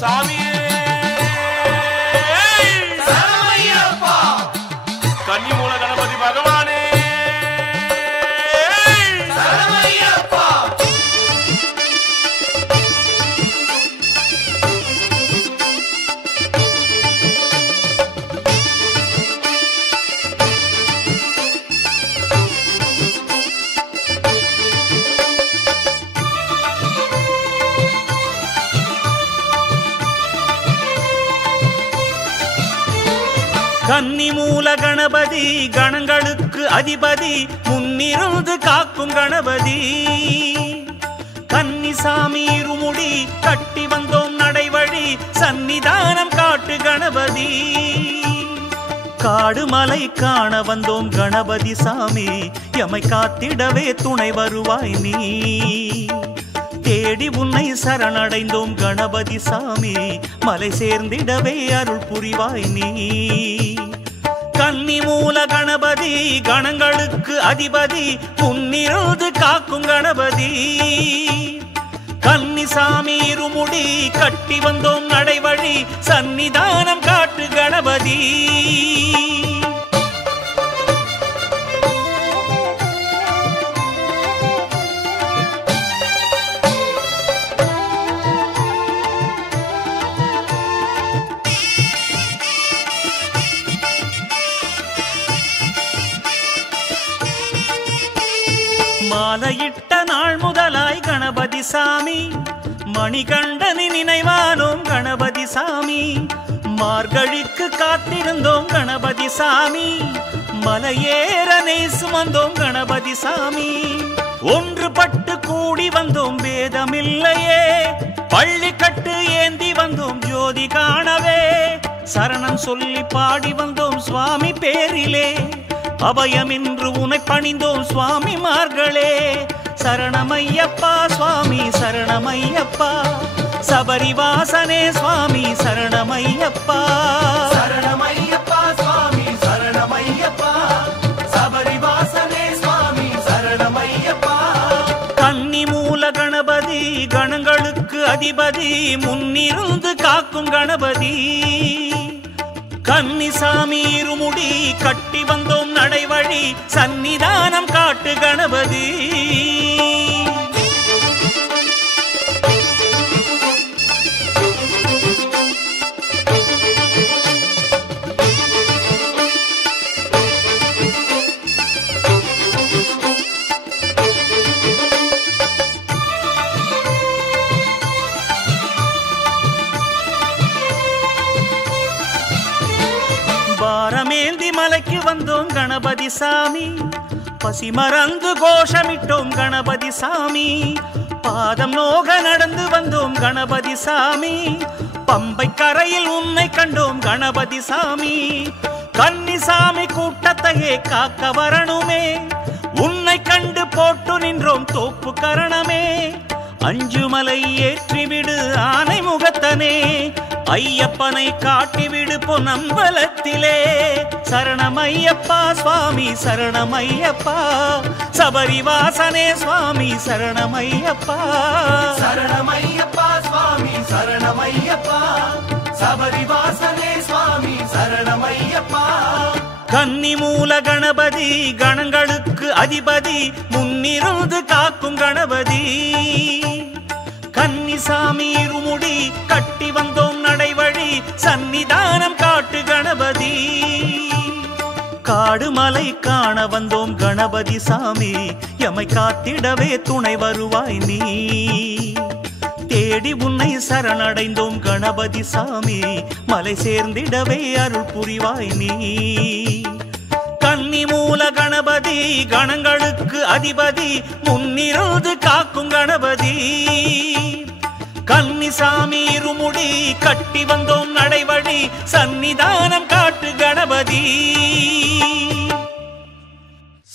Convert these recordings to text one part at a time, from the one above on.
சாமியே கன்னிமூல கணபதி பகவானே கன்னிமூல கணபதி கணங்களுக்கு அதிபதி முன்னிருந்து காக்கும் கணபதி கன்னிசாமி இருமுடி கட்டி வந்தோம் நடைவழி சன்னிதானம் காட்டு கணபதி காடு மலை காண வந்தோம் கணபதி சாமி எமை காத்திடவே துணை வருவாய் நீ தேடி உன்னை சரணடைந்தோம் கணபதி சாமி மலை சேர்ந்திடவே அருள் புரிவாய் நீ கன்னிமூல கணபதி கணங்களுக்கு அதிபதி முன்னிருந்து காக்கும் கணபதி கன்னிசாமி இருமுடி கட்டி வந்தோம் நடைவழி சன்னிதானம் காட்டு கணபதி மாலையிட்ட நாள் முதலாய் கணபதி சாமி மணிகண்டனி நினைவானோம் கணபதி சாமி மார்கழிக்கு காத்திருந்தோம் கணபதி சாமி மலையேறனை சுமந்தோம் கணபதி சாமி ஒன்றுபட்டு கூடி வந்தோம் வேதமில்லையே பள்ளி கட்டு ஏந்தி வந்தோம் ஜோதி காணவே சரணம் சொல்லி பாடி வந்தோம் சுவாமி பேரிலே அபயமின்று உனை பணிந்தோம் சுவாமி மார்களே சரணமையப்பா சுவாமி சரணமையப்பா சபரிவாசனே சுவாமி சரணமையப்பா சரணமையப்பா சுவாமி சரணமையப்பா சபரிவாசனே சுவாமி சரணமையப்பா கன்னிமூல கணபதி கணங்களுக்கு அதிபதி முன்னிருந்து காக்கும் கணபதி கன்னிசாமி இருமுடி கட்டி வந்தோம் நடைவழி சன்னிதானம் காட்டு கணபதி பாரமேந்தி மலைக்கு வந்தோம் கணபதி சாமி பசிமறந்து கோஷமிட்டோம் கணபதி சாமி பாதம் நோக நடந்து வந்தோம் கணபதி சாமி பம்பை கரையில் உன்னை கண்டோம் கணபதி சாமி கன்னிசாமி கூட்டத்தையே காக்க வரணுமே உன்னை கண்டு போட்டு நின்றோம் தோப்பு கரணமே அஞ்சுமலை ஏற்றிவிடு ஆனை முகத்தனே ஐயப்பனை காட்டிவிடு பொன்னம்பலத்திலே சரணமையப்பா சுவாமி சரணமையப்பா சபரிவாசனே சுவாமி சரணமையப்பா சரணமையப்பா சுவாமி சரணமையப்பா சபரிவாசனே சுவாமி சரணமையப்பா கன்னிமூல கணபதி கணங்களுக்கு அதிபதி முன்னிருந்து காக்கும் கணபதி கன்னிசாமி இருமுடி கட்டி வந்தோம் நடைவழி சன்னிதானம் காட்டு கணபதி காடு மலை காண வந்தோம் கணபதி சாமி எமை காத்திடவே துணை வருவாய் நீ தேடி உன்னை சரணடைந்தோம் கணபதி சாமி மலை சேர்ந்திடவே அருள் புரிவாய் நீ கன்னிமூல கணபதி கணங்களுக்கு அதிபதி முன்னிருந்து காக்கும் கணபதி கன்னிசாமி இருமுடி கட்டி வந்தோம் நடைவழி சன்னிதானம் காட்டு கணபதி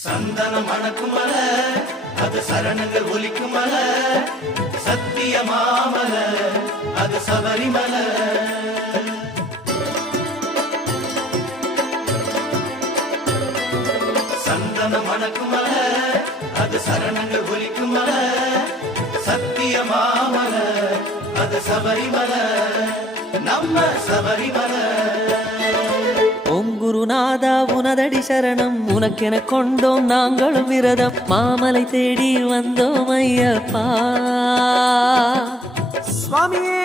சந்தனம் மணக்குமல அது சரணங்கள் ஒலிக்குமல சத்தியமாமல அது சபரிமல சந்தனம் மணக்குமல அது சரணங்கள் ஒலிக்குமல சத்தியமாமல அது சபரிமலை நம்ம சபரிமலை. ஓம் குருநாதா உனதடி சரணம் உனக்கென கொண்டோம் நாங்களும் விரதம் மாமலை தேடி வந்தோம் ஐயப்பா சுவாமியே.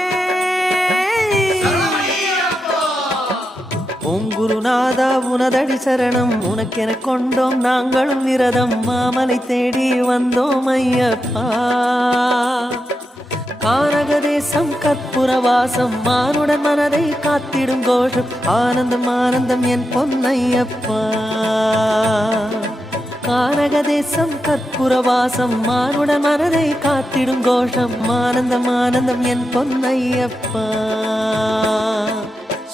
ஓம் குருநாதா உனதடி சரணம் உனக்கென கொண்டோம் நாங்களும் விரதம் மாமலை தேடி வந்தோம் ஐயப்பா. கானகதேசம் கற்புரவாசம் மானுடன் மனதை காத்திடும் கோஷம் ஆனந்தம் ஆனந்தம் என் பொன்னையப்பா. கானகதேசம் கற்புரவாசம் மானுடன் மனதை காத்திடும் கோஷம் ஆனந்தம் ஆனந்தம் என் பொன்னையப்பா.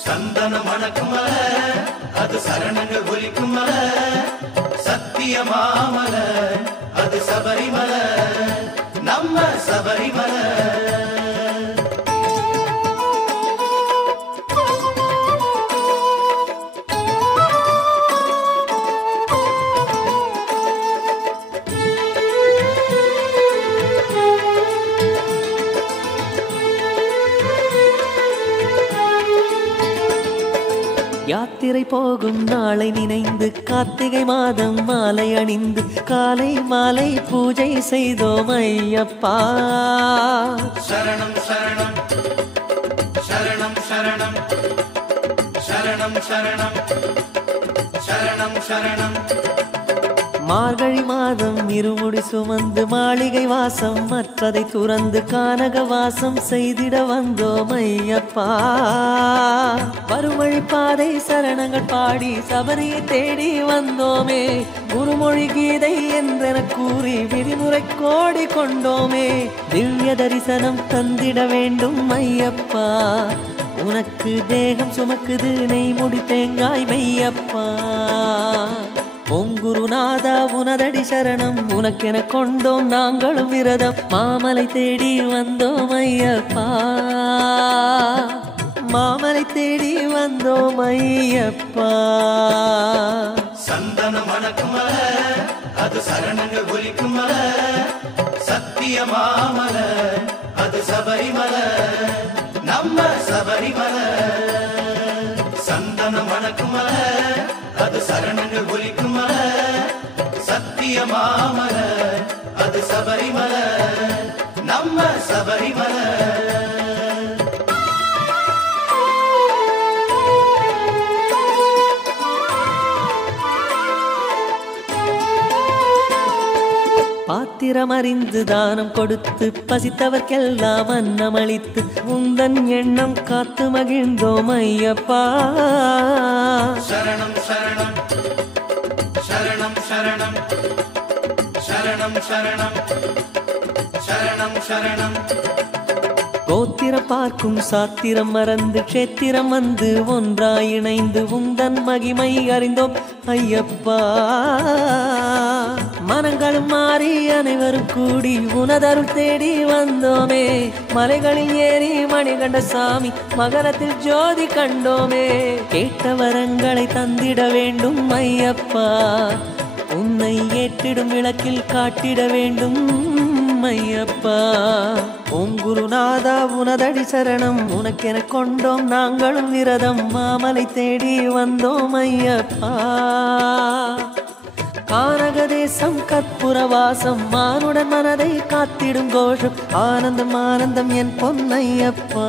சந்தன மணக்குமலை அது சரணங்கள் ஒலிக்குமலை சத்தியமாமலை அது சபரிமலை நம்ம சபரிமலை. யாத்திரை போகும் நாளை நினைந்து கார்த்திகை மாதம் மாலை அணிந்து காலை மாலை பூஜை செய்தோம் ஐயப்பா. சரணம் சரணம் சரணம் சரணம் சரணம் சரணம் சரணம் சரணம். மார்கழி மாதம் இருமுடி சுமந்து மாளிகை வாசம் மற்றதை துறந்து கானக வாசம் செய்திட வந்தோம் ஐயப்பா. வருமொழி பாதை சரணங்கள் பாடி சபரியை தேடி வந்தோமே குருமொழி கீதை என்றென கூறி விதிமுறை கோடி கொண்டோமே. திவ்ய தரிசனம் தந்திட வேண்டும் ஐயப்பா உனக்கு தேகம் சுமக்குது நெய் முடி தேங்காய் மெய்யப்பா. ஓம் குருநாதா உனதடி சரணம் உனக்கென கொண்டோம் நாங்களும் விரதம் மாமலை தேடி வந்தோம் ஐயப்பா. மாமலை தேடி வந்தோம் ஐயப்பா. சந்தன மணக்குமலை அது சரணங்கள் ஒலிக்குமலை சத்தியமாமலை அது சபரிமலை நம்ம சபரிமலை. சந்தன மணக்குமலை அது சரணங்கள் ஒலிக்குமலை சத்தியமாமலை அது சபரிமலை நம்ம சபரிமலை. பாத்திரம் அறிந்து தானம் கொடுத்து பசித்தவர்க்கெல்லாம் அன்னமளித்து உந்தன் எண்ணம் காத்து மகிழ்ந்தோம் ஐயப்பா. சரணம் சரணம் சரணம் சரணம் சரணம் சரணம் சரணம் சரணம். கோத்திரம் பார்க்கும் சாத்திரம் மறந்து க்ஷேத்திரம் வந்து ஒன்றாய் இணைந்து உந்தன் மகிமை அறிந்தோம் ஐயப்பா. மனங்களும் மாறி அனைவரும் கூடி உனதருள் தேடி வந்தோமே மலைகளில் ஏறி மணிகண்ட சாமி மகரத்தில் ஜோதி கண்டோமே. கேட்ட வரங்களை தந்திட வேண்டும் ஐயப்பா உன்னை ஏற்றிடும் விளக்கில் காட்டிட வேண்டும் ஐயப்பா. ஓம் குருநாதா உனதடி சரணம் உனக்கென கொண்டோம் நாங்களும் விரதம் மாமலை தேடி வந்தோம் ஐயப்பா. கானகதேசம் கற்புரவாசம் மானுடன் மனதை காத்திடும் கோஷம் ஆனந்தம் ஆனந்தம் என் பொன்னையப்பா.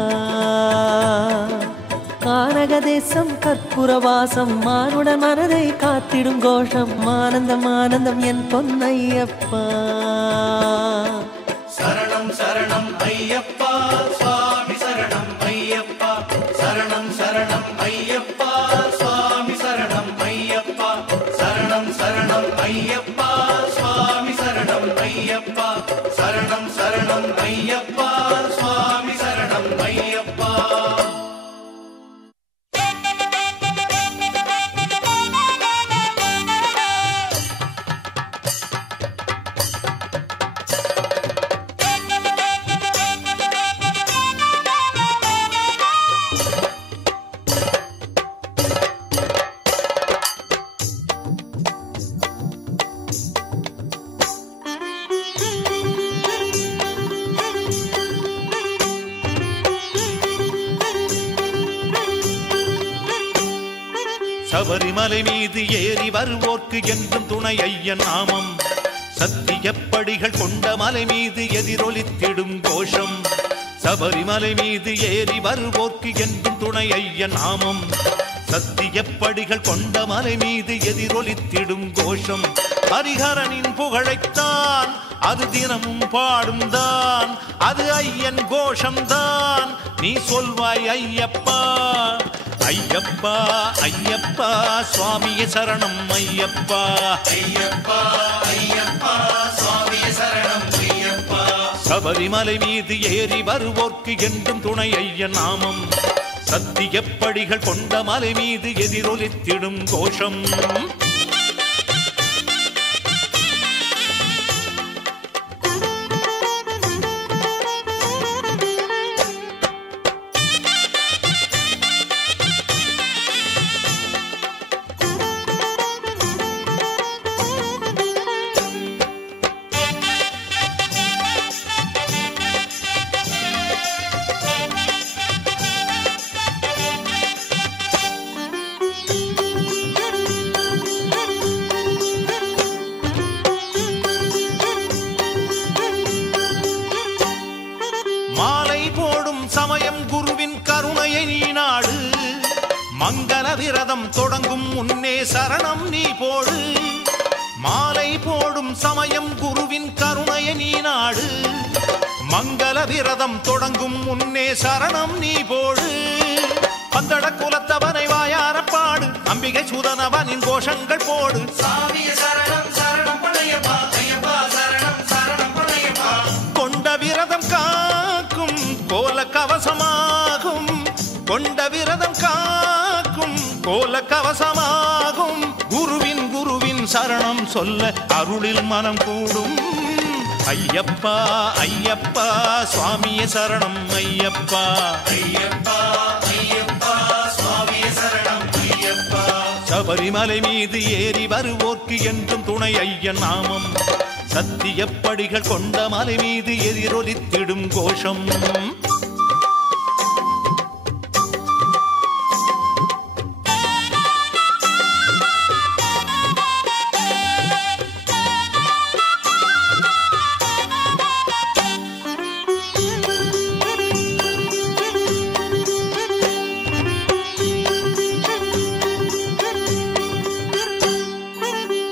கானகதேசம் கற்புரவாசம் மானுடன் மனதை காத்திடும் கோஷம் ஆனந்தம் ஆனந்தம் என் பொன்னையப்பா. சரணம் சரணம் ஐயப்பா சுவாமி சரணம் ஐயப்பா. சரணம் சரணம் ஐயப்பா சுவாமி சரணம் ஐயப்பா. சரணம் சரணம் ஐயப்பா சுவாமி சரணம் ஐயப்பா. சரணம் சரணம் ஐயப்பா சுவாமி சரணம் ஐயப்பா. சபரிமலை மீது ஏறி வருவோர்க்கு என்றும் துணை ஐயன் நாமம் சத்தியப்படிகள் கொண்ட மலை மீது எதிரொலித்திடும் கோஷம் சபரிமலை மீது ஏறி வருவோர்க்கு என்றும் துணை ஐயன் நாமம் சத்தியப்படிகள் கொண்ட மலை மீது எதிரொலித்திடும் கோஷம் ஹரிஹரனின் புகழைத்தான் அது தினமும் பாடும் தான் அது ஐயன் கோஷம்தான் நீ சொல்வாய் ஐயப்பா ஐயப்பா ஐயப்பா சுவாமியே சரணம் ஐயப்பா ஐயப்பா ஐயப்பா சுவாமியே சரணம் ஐயப்பா சபரிமலை மீது ஏறி வருவோர்க்கு என்றும் துணை ஐயன் நாமம் சத்தியப்படிகள் கொண்ட மலை மீது எதிரொலித்திடும் கோஷம் மாலை போடும் சமயம் குருவின் கருணையை நீ நாடு மங்கள விரதம் தொடங்கும் முன்னே சரணம் நீ போடு மாலை போடும் சமயம் குருவின் கருணையை நீ நாடு மங்கள விரதம் தொடங்கும் முன்னே சரணம் நீ போடு பந்தட குலத்தவனை வாயார பாடு அம்பிகை சுதனவனின் கோஷங்கள் போடு சாமியே சரணம் சரணம் ஐயப்பா ஐயப்பா சரணம் சரணம் ஐயப்பா கொண்ட விரதம் காக்கும் கோல கவசமாகும் கொண்ட விரதம் காக்கும் கோல கவசமாகும் குருவின் சரணம் சொல்ல அருளில் மனம் கூடும் ஐயப்பா ஐயப்பா சுவாமியே சரணம் ஐயப்பா ஐயப்பா ஐயப்பா சுவாமியே சரணம் ஐயப்பா சபரிமலை மீது ஏறி வருவோர்க்கு என்றும் துணை ஐயன் நாமம் சத்தியப்படிகள் கொண்ட மலை மீது எதிரொலித்திடும் கோஷம்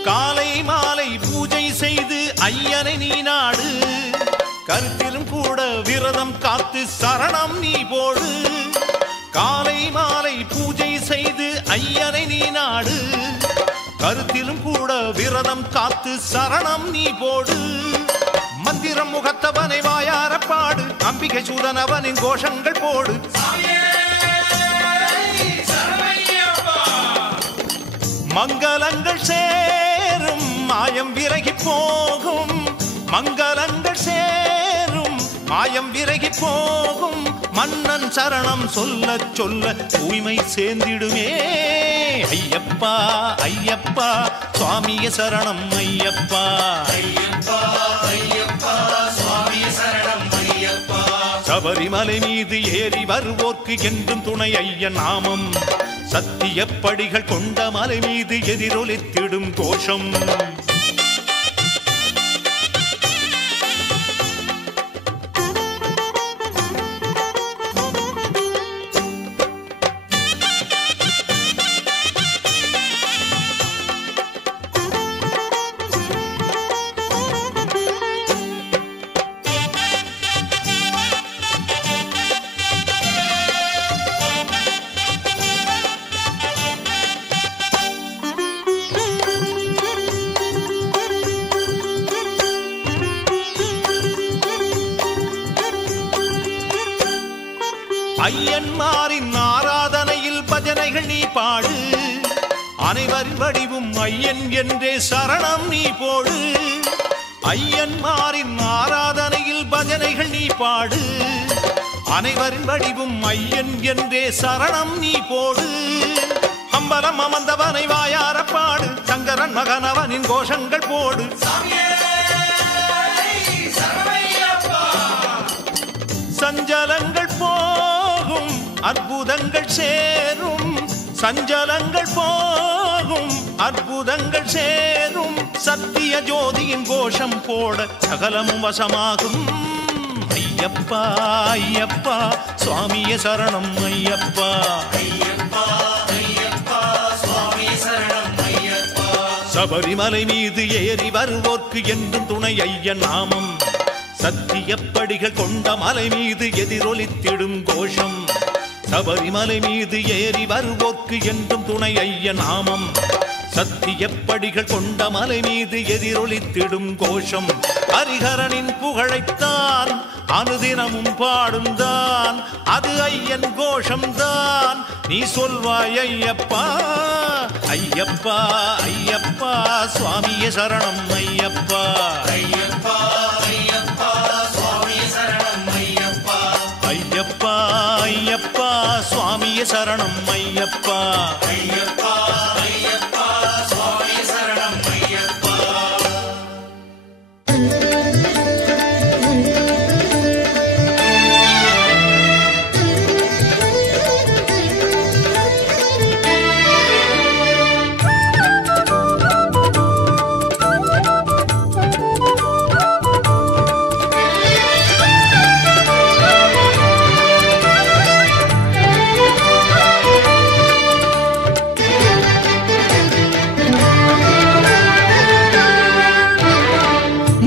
காலை மாலை பூஜை செய்து ஐயனை நீ நாடு கருத்திலும் கூட விரதம் காத்து சரணம் நீ போடு காலை மாலை பூஜை செய்து ஐயனை நீ நாடு கருத்திலும் கூட விரதம் காத்து சரணம் நீ போடு மந்திரம் முகத்தவனை வாயார பாடு அம்பிகை சூதனவனின் கோஷங்கள் போடு மங்களங்கள் சேரும் மாயம் விலகி போகும் மங்களங்கள் சேரும் மாயம் விலகி போகும் மன்னன் சரணம் சொல்ல சொல்ல தூய்மை சேர்ந்திடுமே ஐயப்பா ஐயப்பா சுவாமியே சரணம் ஐயப்பா ஐயப்பா ஐயப்பா சுவாமியே சரணம் ஐயப்பா சபரிமலை மீது ஏறி வருவோர்க்கு என்றும் துணை ஐயன் நாமம் சத்தியப்படிகள் கொண்ட மலை மீது எதிரொலித்திடும் கோஷம் ஐயன்மாரின் ஆராதனையில் பஜனைகள் நீ பாடு அனைவரின் வடிவும் ஐயன் என்றே சரணம் நீ போடு ஐயன்மாரின் ஆராதனையில் பஜனைகள் நீ பாடு அனைவரின் வடிவும் ஐயன் என்றே சரணம் நீ போடு அம்பலம் அமர்ந்தவனை வாயார பாடு சங்கரன் மகனவனின் கோஷங்கள் போடு சஞ்சலங்கள் போகும் அற்புதங்கள் சேரும் சஞ்சலங்கள் போகும் அற்புதங்கள் சேரும் சத்திய ஜோதியின் கோஷம் போட சகலமும் வசமாகும் ஐயப்பா ஐயப்பா சுவாமியே சரணம் ஐயப்பா ஐயப்பா ஐயப்பா சுவாமியே சரணம் ஐயப்பா சபரிமலை மீது ஏறி வருவோர்க்கு என்றும் துணை ஐயன் நாமம் சத்தியப்படிகள் கொண்ட மலை மீது எதிரொலித்திடும் கோஷம் சபரிமலை மீது ஏறி வருவோர்க்கு என்றும் துணை ஐயன் நாமம் சத்தியப்படிகள் கொண்ட மலை மீது எதிரொலித்திடும் கோஷம் ஹரிஹரனின் புகழைத்தான் அனுதினமும் பாடும்தான் அது ஐயன் கோஷம்தான் நீ சொல்வாய் ஐயப்பா ஐயப்பா ஐயப்பா சுவாமியே சரணம் ஐயப்பா ஐயப்பா ஐயப்பா சுவாமியே சரணம் ஐயப்பா ஐயப்பா ஐயப்பா சுவாமியே சரணம் ஐயப்பா ஐயப்பா ஐயப்பா சுவாமியே சரணம் ஐயப்பா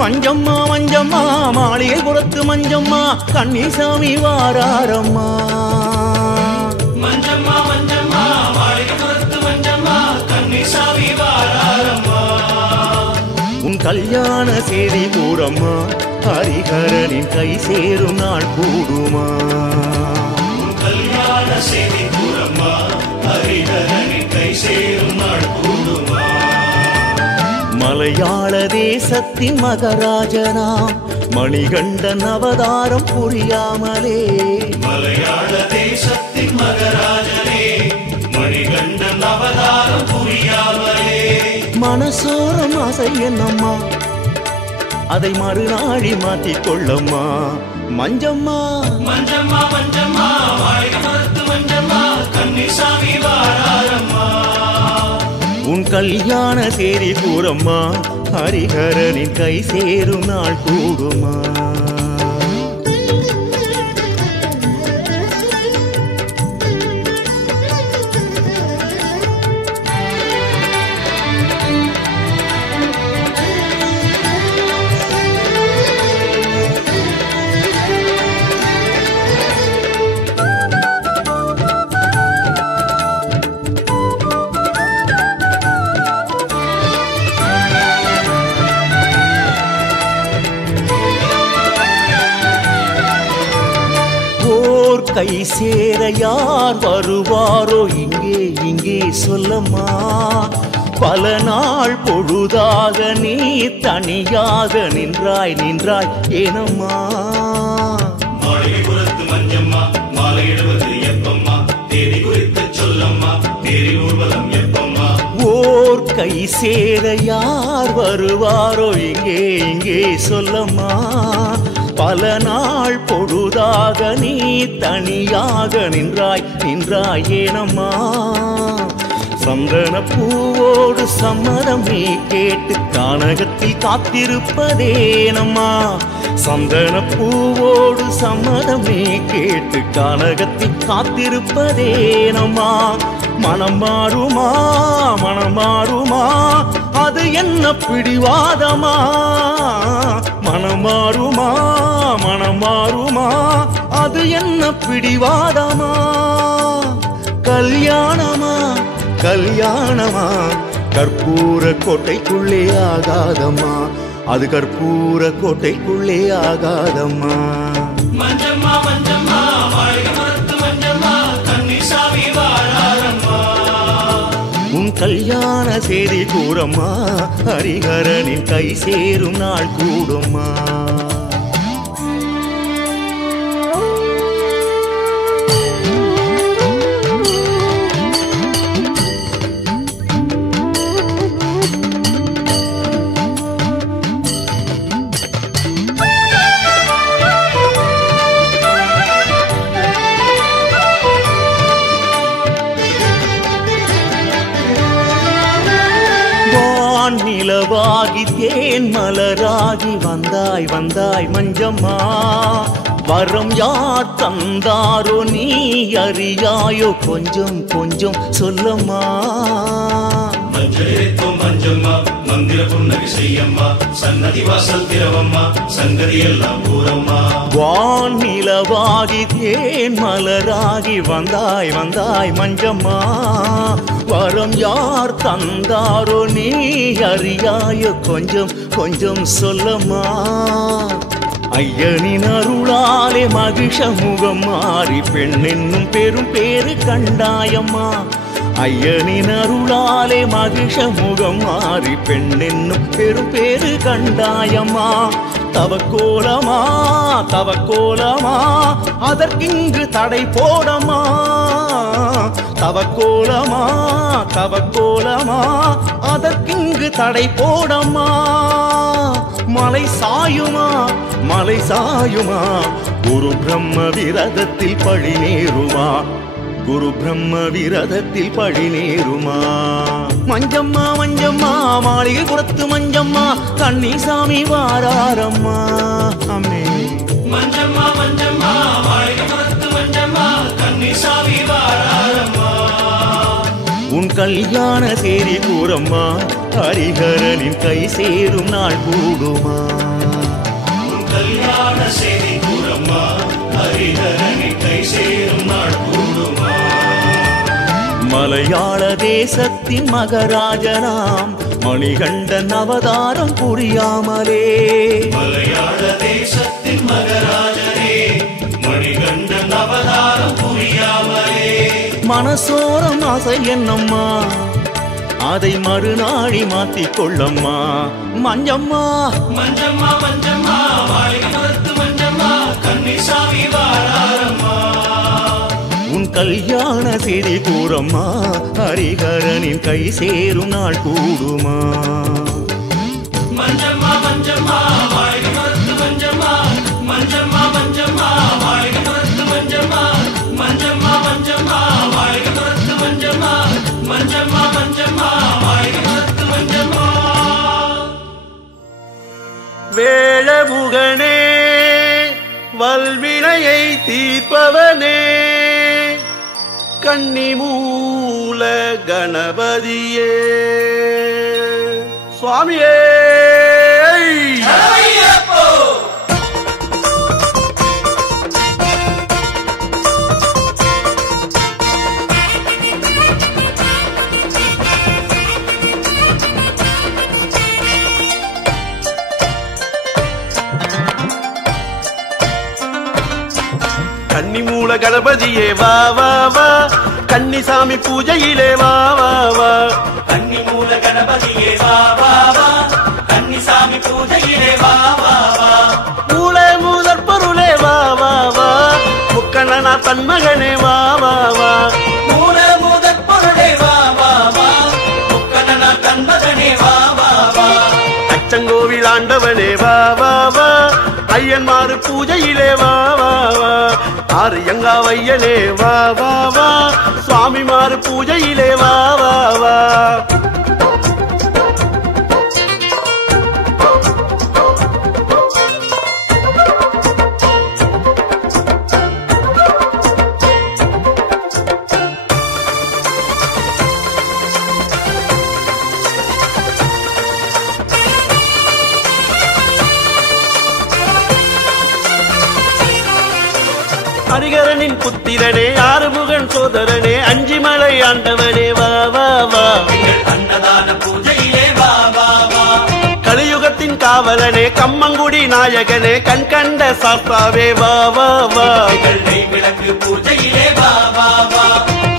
மஞ்சம்மா மஞ்சம்மா மாளிகை புறத்து மஞ்சம்மா கன்னிசாமி வாராரம்மா மஞ்சம்மா மஞ்சம்மா மாளிகை புறத்து மஞ்சம்மா கன்னிசாமி வாராரம்மா உன் கல்யாண செய்தி கூறம்மா ஹரிஹரனின் கை சேரும் நாள் கூடுமா கல்யாண செய்தி கூறம்மா ஹரிஹரனின் கை சேரும் நாள் கூடுமா மலையாள தேசத்தின் மகராஜனாம் மணிகண்டன் அவதாரம் புரியாமலே மலையாள தேசத்தின் மகராஜனே மணிகண்டன் அவதாரம் புரியாமலே மனசோரம் ஆசை என்னம்மா அதை மறுநாழி மாற்றிக் கொள்ளம்மா மஞ்சம்மா மஞ்சம்மா மஞ்சம்மா மாளிகை புறத்து மஞ்சம்மா கன்னிசாமி வாராரம்மா உன் கல்யாண சேரி கூறம்மா ஹரிஹரனின் கை சேரும் நாள் கூடுமா கை சேர யார் வருவாரோ இங்கே இங்கே சொல்லம்மா பல நாள் பொழுதாக நீ தனியாக நின்றாய் நின்றாய் ஏனம்மா மாளிகை புறத்து மஞ்சம்மா மாலையிடுவது எப்பம்மா தேதி குறித்து சொல்லம்மா தேதி ஊர்வலம் எப்பம்மா ஓர் கை சேர யார் வருவாரோ இங்கே இங்கே சொல்லம்மா பல நாள் பொழுதாக நீ தனியாக நின்றாய் நின்றாய் ஏனம்மா சந்தன பூவோடு சம்மதம் நீ கேட்டு கானகத்தில் காத்திருப்பதேனம்மா சந்தன பூவோடு சம்மதம் நீ கேட்டு கானகத்தில் காத்திருப்பதேனம்மா மனம் மாறுமா மனம் மாறுமா அது என்ன பிடிவாதமா மனம் மாறுமா மனம் மாறுமா அது என்ன பிடிவாதமா கல்யாணமா கல்யாணமா கற்பூர கோட்டைக்குள்ளே ஆகாதம்மா அது கற்பூர கோட்டைக்குள்ளே ஆகாதம்மா மஞ்சம்மா மஞ்சம்மா மாளிகை புறத்து மஞ்சம்மா கன்னிசாமி வாராரம்மா உன் கல்யாண செய்தி கூறம்மா ஹரிஹரனின் கை சேரும் நாள் கூடுமா நிலவாகி தேன் மலராகி வந்தாய் வந்தாய் மஞ்சம்மா வரம் யார் தந்தாரோ நீ அறியாயோ கொஞ்சம் கொஞ்சம் சொல்லம்மா மஞ்சளேத்தும் மஞ்சம்மா மந்திர புன்னகை செய்யம்மா சன்னதி வாசல் திரவம்மா சங்கதி எல்லாம் கூறம்மா வான் நிலவாகி தேன் மலராகி வந்தாய் வந்தாய் மஞ்சம்மா வரம் யார் தந்தாரோ நீ அறியாயோ கொஞ்சம் கொஞ்சம் சொல்லம்மா ஐயனின் அருளாலே மகிஷ முகம் மாறி பெண் என்னும் பெரும் பேரு கண்டாயம்மா ஐயனின் அருளாலே மகிஷ முகம் மாறி பெண் என்னும் பெரும் பேரு கண்டாயம்மா தவக்கோலமா தவக்கோலமா அதற்கிங்கு தடை போடமா தவக்கோலமா தவக்கோலமா அதற்கிங்கு தடை போடமா மலை சாயுமா மலை சாயுமா குரு பிரம்ம விரதத்தில் பழி நேருமா குரு பிரம்ம விரதத்தில் பழி நேருமா மஞ்சம்மா மஞ்சம்மா மாளிகை புறத்து மஞ்சம்மா கன்னிசாமி வாராரம்மா அம்மே மஞ்சம்மா மஞ்சம்மா மாளிகை புறத்து மஞ்சம்மா கன்னிசாமி வாராரம்மா உன் கல்யாண சேரி கூறம்மா ஹரிஹரனின் கை சேரும் நாள் கூடுமா உன் கல்யாண செய்தி கூறம்மா ஹரிஹரனின் கை சேரும் நாள் கூடுமா மலையாள தேசத்தின் மகராஜனாம் மணிகண்டன் அவதாரம் புரியாமலே மலையாள தேசத்தின் மகராஜனே மணிகண்டன் அவதாரம் புரியாமலே மனசோரம் ஆசை என்னம்மா அதை மறுநாடி மாத்திக் கொள்ளம்மா மஞ்சம்மா மஞ்சம்மா மஞ்சம்மா மாளிகை புறத்து மஞ்சம்மா கன்னிசாமி வாராரம்மா உன் கல்யாண செய்தி கூறம்மா ஹரிஹரனின் கை சேரும் நாள் கூடுமா மஞ்சம்மா மஞ்சம்மா மாளிகை புறத்து மஞ்சம்மா மஞ்சம்மா மஞ்சம்மா மாளிகை புறத்து மஞ்சம்மா மஞ்சம்மா மஞ்சம்மா மாளிகை புறத்து மஞ்சம்மா மஞ்சம்மா மஞ்சம்மா மாளிகை புறத்து மஞ்சம்மா வேழமுகனே வல்வினையை தீர்ப்பவனே கன்னிமூல கணபதியே சுவாமியே கன்னிமூல கணபதியே வா வா வா கன்னிசாமி பூஜையிலே வா வா வா கன்னிமூல கணபதியே வா வா வா கன்னிசாமி பூஜையிலே வா வா வா மூல முதற் பொருளே வா வா வா முக்கண்ணனா தன்மகனே வா வா வா மூல முதற் பொருளே வா வா வா முக்கண்ணனா தன்மகனே வா வா வா அச்சங்கோவில் ஆண்டவனே வா வா வா ஐயன்மாறு பூஜையிலே வா வா வா ஆரியங்காவையனே வா வா வா சுவாமிமாறு பூஜையிலே வா வா வா ஹரிஹரனின் புத்திரனே ஆறுமுகன் சோதரனே அஞ்சிமலை ஆண்டவனே வா வா வா அன்னதான பூஜையிலே வா வா வா கலியுகத்தின் காவலனே கம்மங்குடி நாயகனே கண் கண்ட சாஸ்தாவே வா வா வா நெய் விளக்கு பூஜையிலே வா வா வா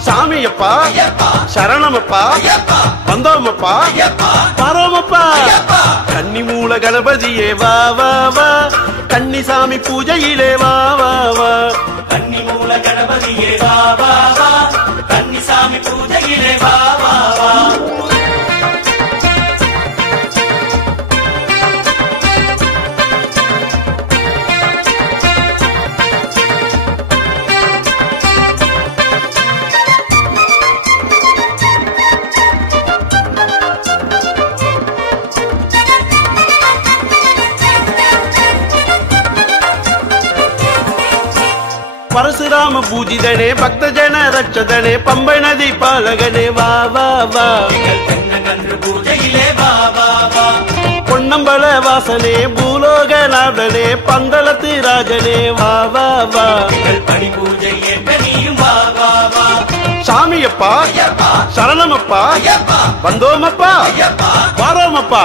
சாமியப்பா ஐயப்பா சரணமப்பா ஐயப்பா வந்தோமப்பா ஐயப்பா பரமப்பா ஐயப்பா கன்னிமூல கணபதியே வா வா வா கன்னிசாமி பூஜையிலே வா வா வா கன்னிமூல கணபதியே வா வா வா கன்னிசாமி பூஜையிலே வா வா வா பரசுராம பூஜிதனே பக்த ஜன ரட்சதனே பம்பை நதி பாலகனே வா வா வா தென்னங்கன்று பூஜையிலே வா வா வா பொன்னம்பல வாசனே பூலோகநாதனே பந்தளத்து ராஜனே வா வா வா பணி பூஜை ஏற்ற நீயும் வா வா வா சாமியப்பா சரணமப்பா வந்தோமப்பா வாரோமப்பா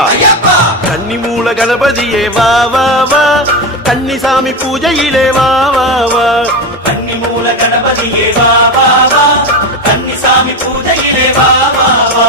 கன்னி மூல கணபதியே வா வா வா கன்னிசாமி பூஜையிலே வா வா வா கன்னி மூல கணபதியே வா வா வா கன்னிசாமி பூஜையிலே வா வா வா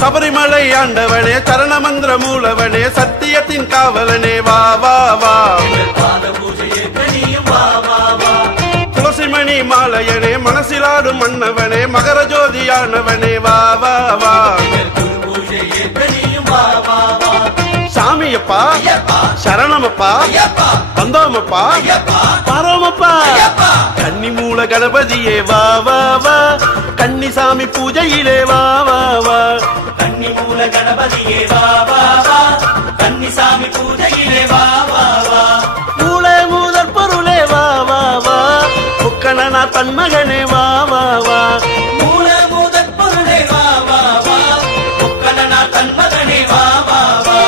சபரிமலை ஆண்டவனே சரணமந்திர மூலவனே சத்தியத்தின் காவலனே வா வா வா துளசிமணி மாலையனே மனசிலாடும் மன்னவனே மகர ஜோதியானவனே வா வா வா சாமியப்பா சரணமப்பா வந்தோமப்பா பாரோமப்பா கன்னி மூல கணபதியே வா வா வா கன்னிசாமி பூஜையிலே வா வா வா கன்னி மூல கணபதியே வா வா வா கன்னிசாமி பூஜையிலே வா வா வா மூளை முதற் பொருளே வா வா வா புக்கணனா தன்மகனே வா வா வா மூல முதற் பொருளே வா வா வா புக்கணனா தன்மகனே வா வா வா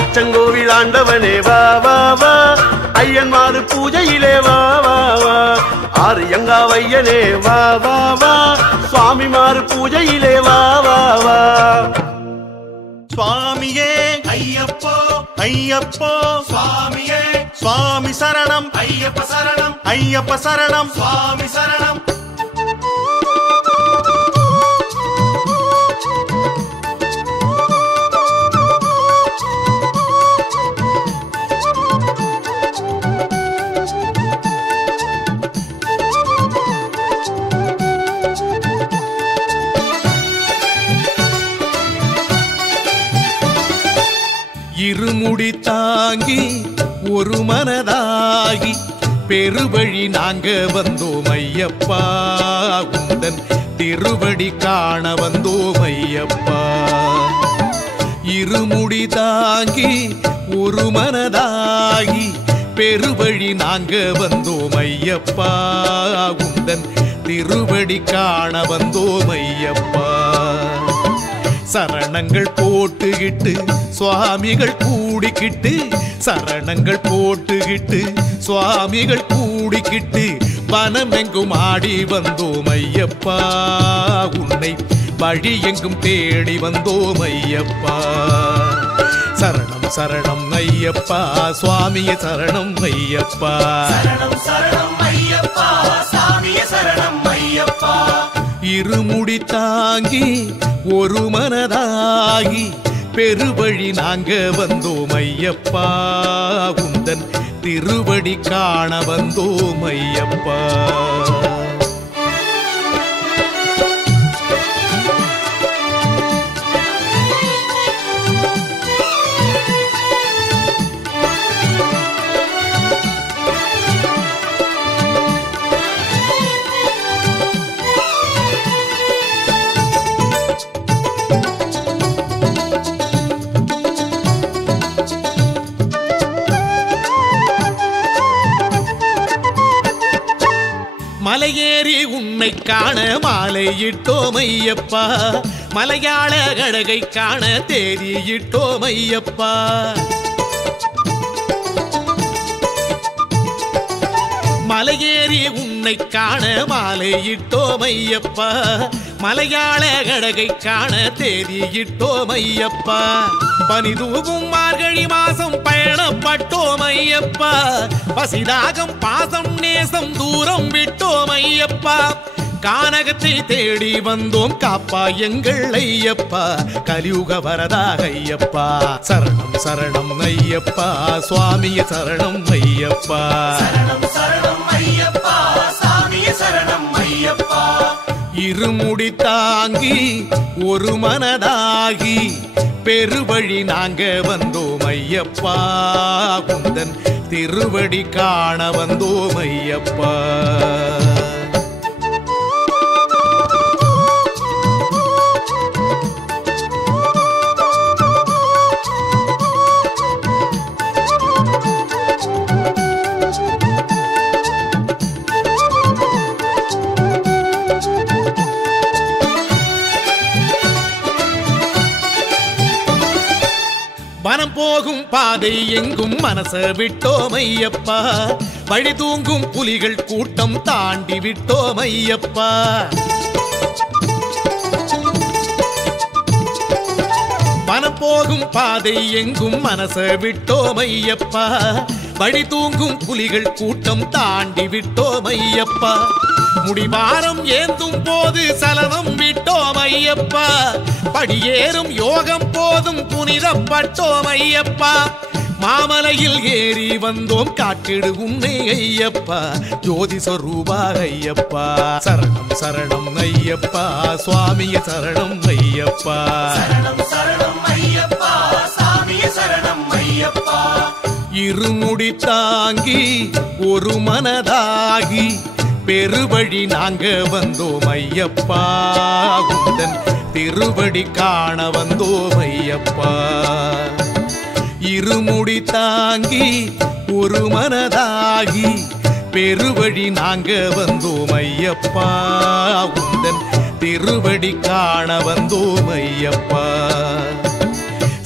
அச்சங்கோவில் ஆண்டவனே வா வா வா ஐயன்மாரு பூஜையிலே வா வா வா ஆரியங்காவையனே வா வா வா சுவாமிமாரு பூஜையிலே வா வா வா சுவாமியே ஐயப்போ ஐயப்போ சுவாமியே சுவாமி சரணம் ஐயப்ப சரணம் ஐயப்ப சரணம் சுவாமி சரணம் இருமுடி தாங்கி ஒரு மனதாகி பெருவழி நாங்க வந்தோம் ஐயப்பா உந்தன் திருவடி காண வந்தோம் ஐயப்பா இருமுடி தாங்கி ஒரு மனதாகி பெருவழி நாங்க வந்தோம் ஐயப்பா உந்தன் திருவடி காண வந்தோம் ஐயப்பா சரணங்கள் போட்டுகிட்டு சுவாமிகள் கூடிக்கிட்டு சரணங்கள் போட்டுகிட்டு சுவாமிகள் கூடிக்கிட்டு வனமெங்கும் ஆடி வந்தோம் ஐயப்பா உன்னை வழி எங்கும் தேடி வந்தோம் ஐயப்பா சரணம் சரணம் ஐயப்பா சுவாமியே சரணம் ஐயப்பா சரணம் சரணம் ஐயப்பா சாமியே சரணம் ஐயப்பா இருமுடி தாங்கி ஒரு மனதாகி பெருவழி நாங்க வந்தோம் ஐயப்பா உந்தன் திருவடி காண வந்தோம் ஐயப்பா மலையேறி உன்னை காண மாலையிட்டோம் ஐயப்பா மலையாள அழகை காண தேதியிட்டோம் ஐயப்பா மலையேறி உன்னை காண மாலையிட்டோம் ஐயப்பா மலையாள அழகை காண தேதியிட்டோம் ஐயப்பா பனிதூவும் மார்கழி மாசம் பயணப்பட்டோம் ஐயப்பா பசிதாகம் பாசம் நேசம் தூரம் விட்டோம் ஐயப்பா கானகத்தை தேடி வந்தோம் காப்பா எங்கள் ஐயப்பா கலியுக வரதா ஐயப்பா சரணம் சரணம் ஐயப்பா சுவாமியே சரணம் ஐயப்பா சரணம் சரணம் ஐயப்பா சாமியே சரணம் ஐயப்பா இருமுடி தாங்கி ஒரு மனதாகி பெருவழி நாங்க வந்தோம் ஐயப்பா குந்தன் திருவடி காண வந்தோம் ஐயப்பா மனம் போகும் பாதை எங்கும் மனச விட்டோம் ஐயப்பா வழி தூங்கும் புலிகள் கூட்டம் தாண்டி விட்டோம் ஐயப்பா மனம் போகும் பாதை எங்கும் மனச விட்டோம் ஐயப்பா வழி தூங்கும் புலிகள் கூட்டம் தாண்டி விட்டோம் ஐயப்பா முடிவாரம் ஏந்தும் போது சலனம் விட்டோம் ஐயப்பா படியேறும் யோகம் போதும் புனிதப்பட்டோம் ஐயப்பா மாமலையில் ஏறி வந்தோம் காட்டிடு உன்னை ஐயப்பா ஜோதி சொரூபா ஐயப்பா சரணம் சரணம் ஐயப்பா சுவாமிய சரணம் ஐயப்பா சரணம் சரணம் ஐயப்பா சாமியே சரணம் ஐயப்பா இருமுடி தாங்கி ஒரு மனதாகி பெருவழி நாங்க வந்தோம் ஐயப்பா குந்தன் திருவடி காண வந்தோம் ஐயப்பா இருமுடி தாங்கி ஒரு மனதாகி பெருவழி நாங்க வந்தோம் ஐயப்பா குந்தன் திருவடி காண வந்தோம் ஐயப்பா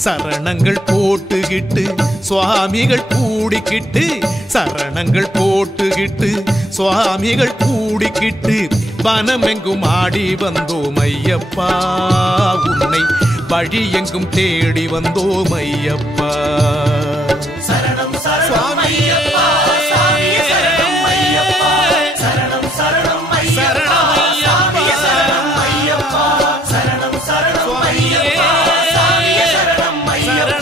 சரணங்கள் போட்டுகிட்டு சுவாமிகள் கூடிக்கிட்டு சரணங்கள் போட்டுகிட்டு சுவாமிகள் கூடிக்கிட்டு வனமெங்கும் ஆடி வந்தோம் ஐயப்பா உன்னை வழி எங்கும் தேடி வந்தோம் ஐயப்பா சரணம் சரணம் ஐயப்பா சாமியே சரணம் ஐயப்பா சரணம் சரணம் ஐயப்பா சாமியே சரணம் ஐயப்பா சரணம் சரணம் ஐயப்பா சாமியே சரணம் ஐயப்பா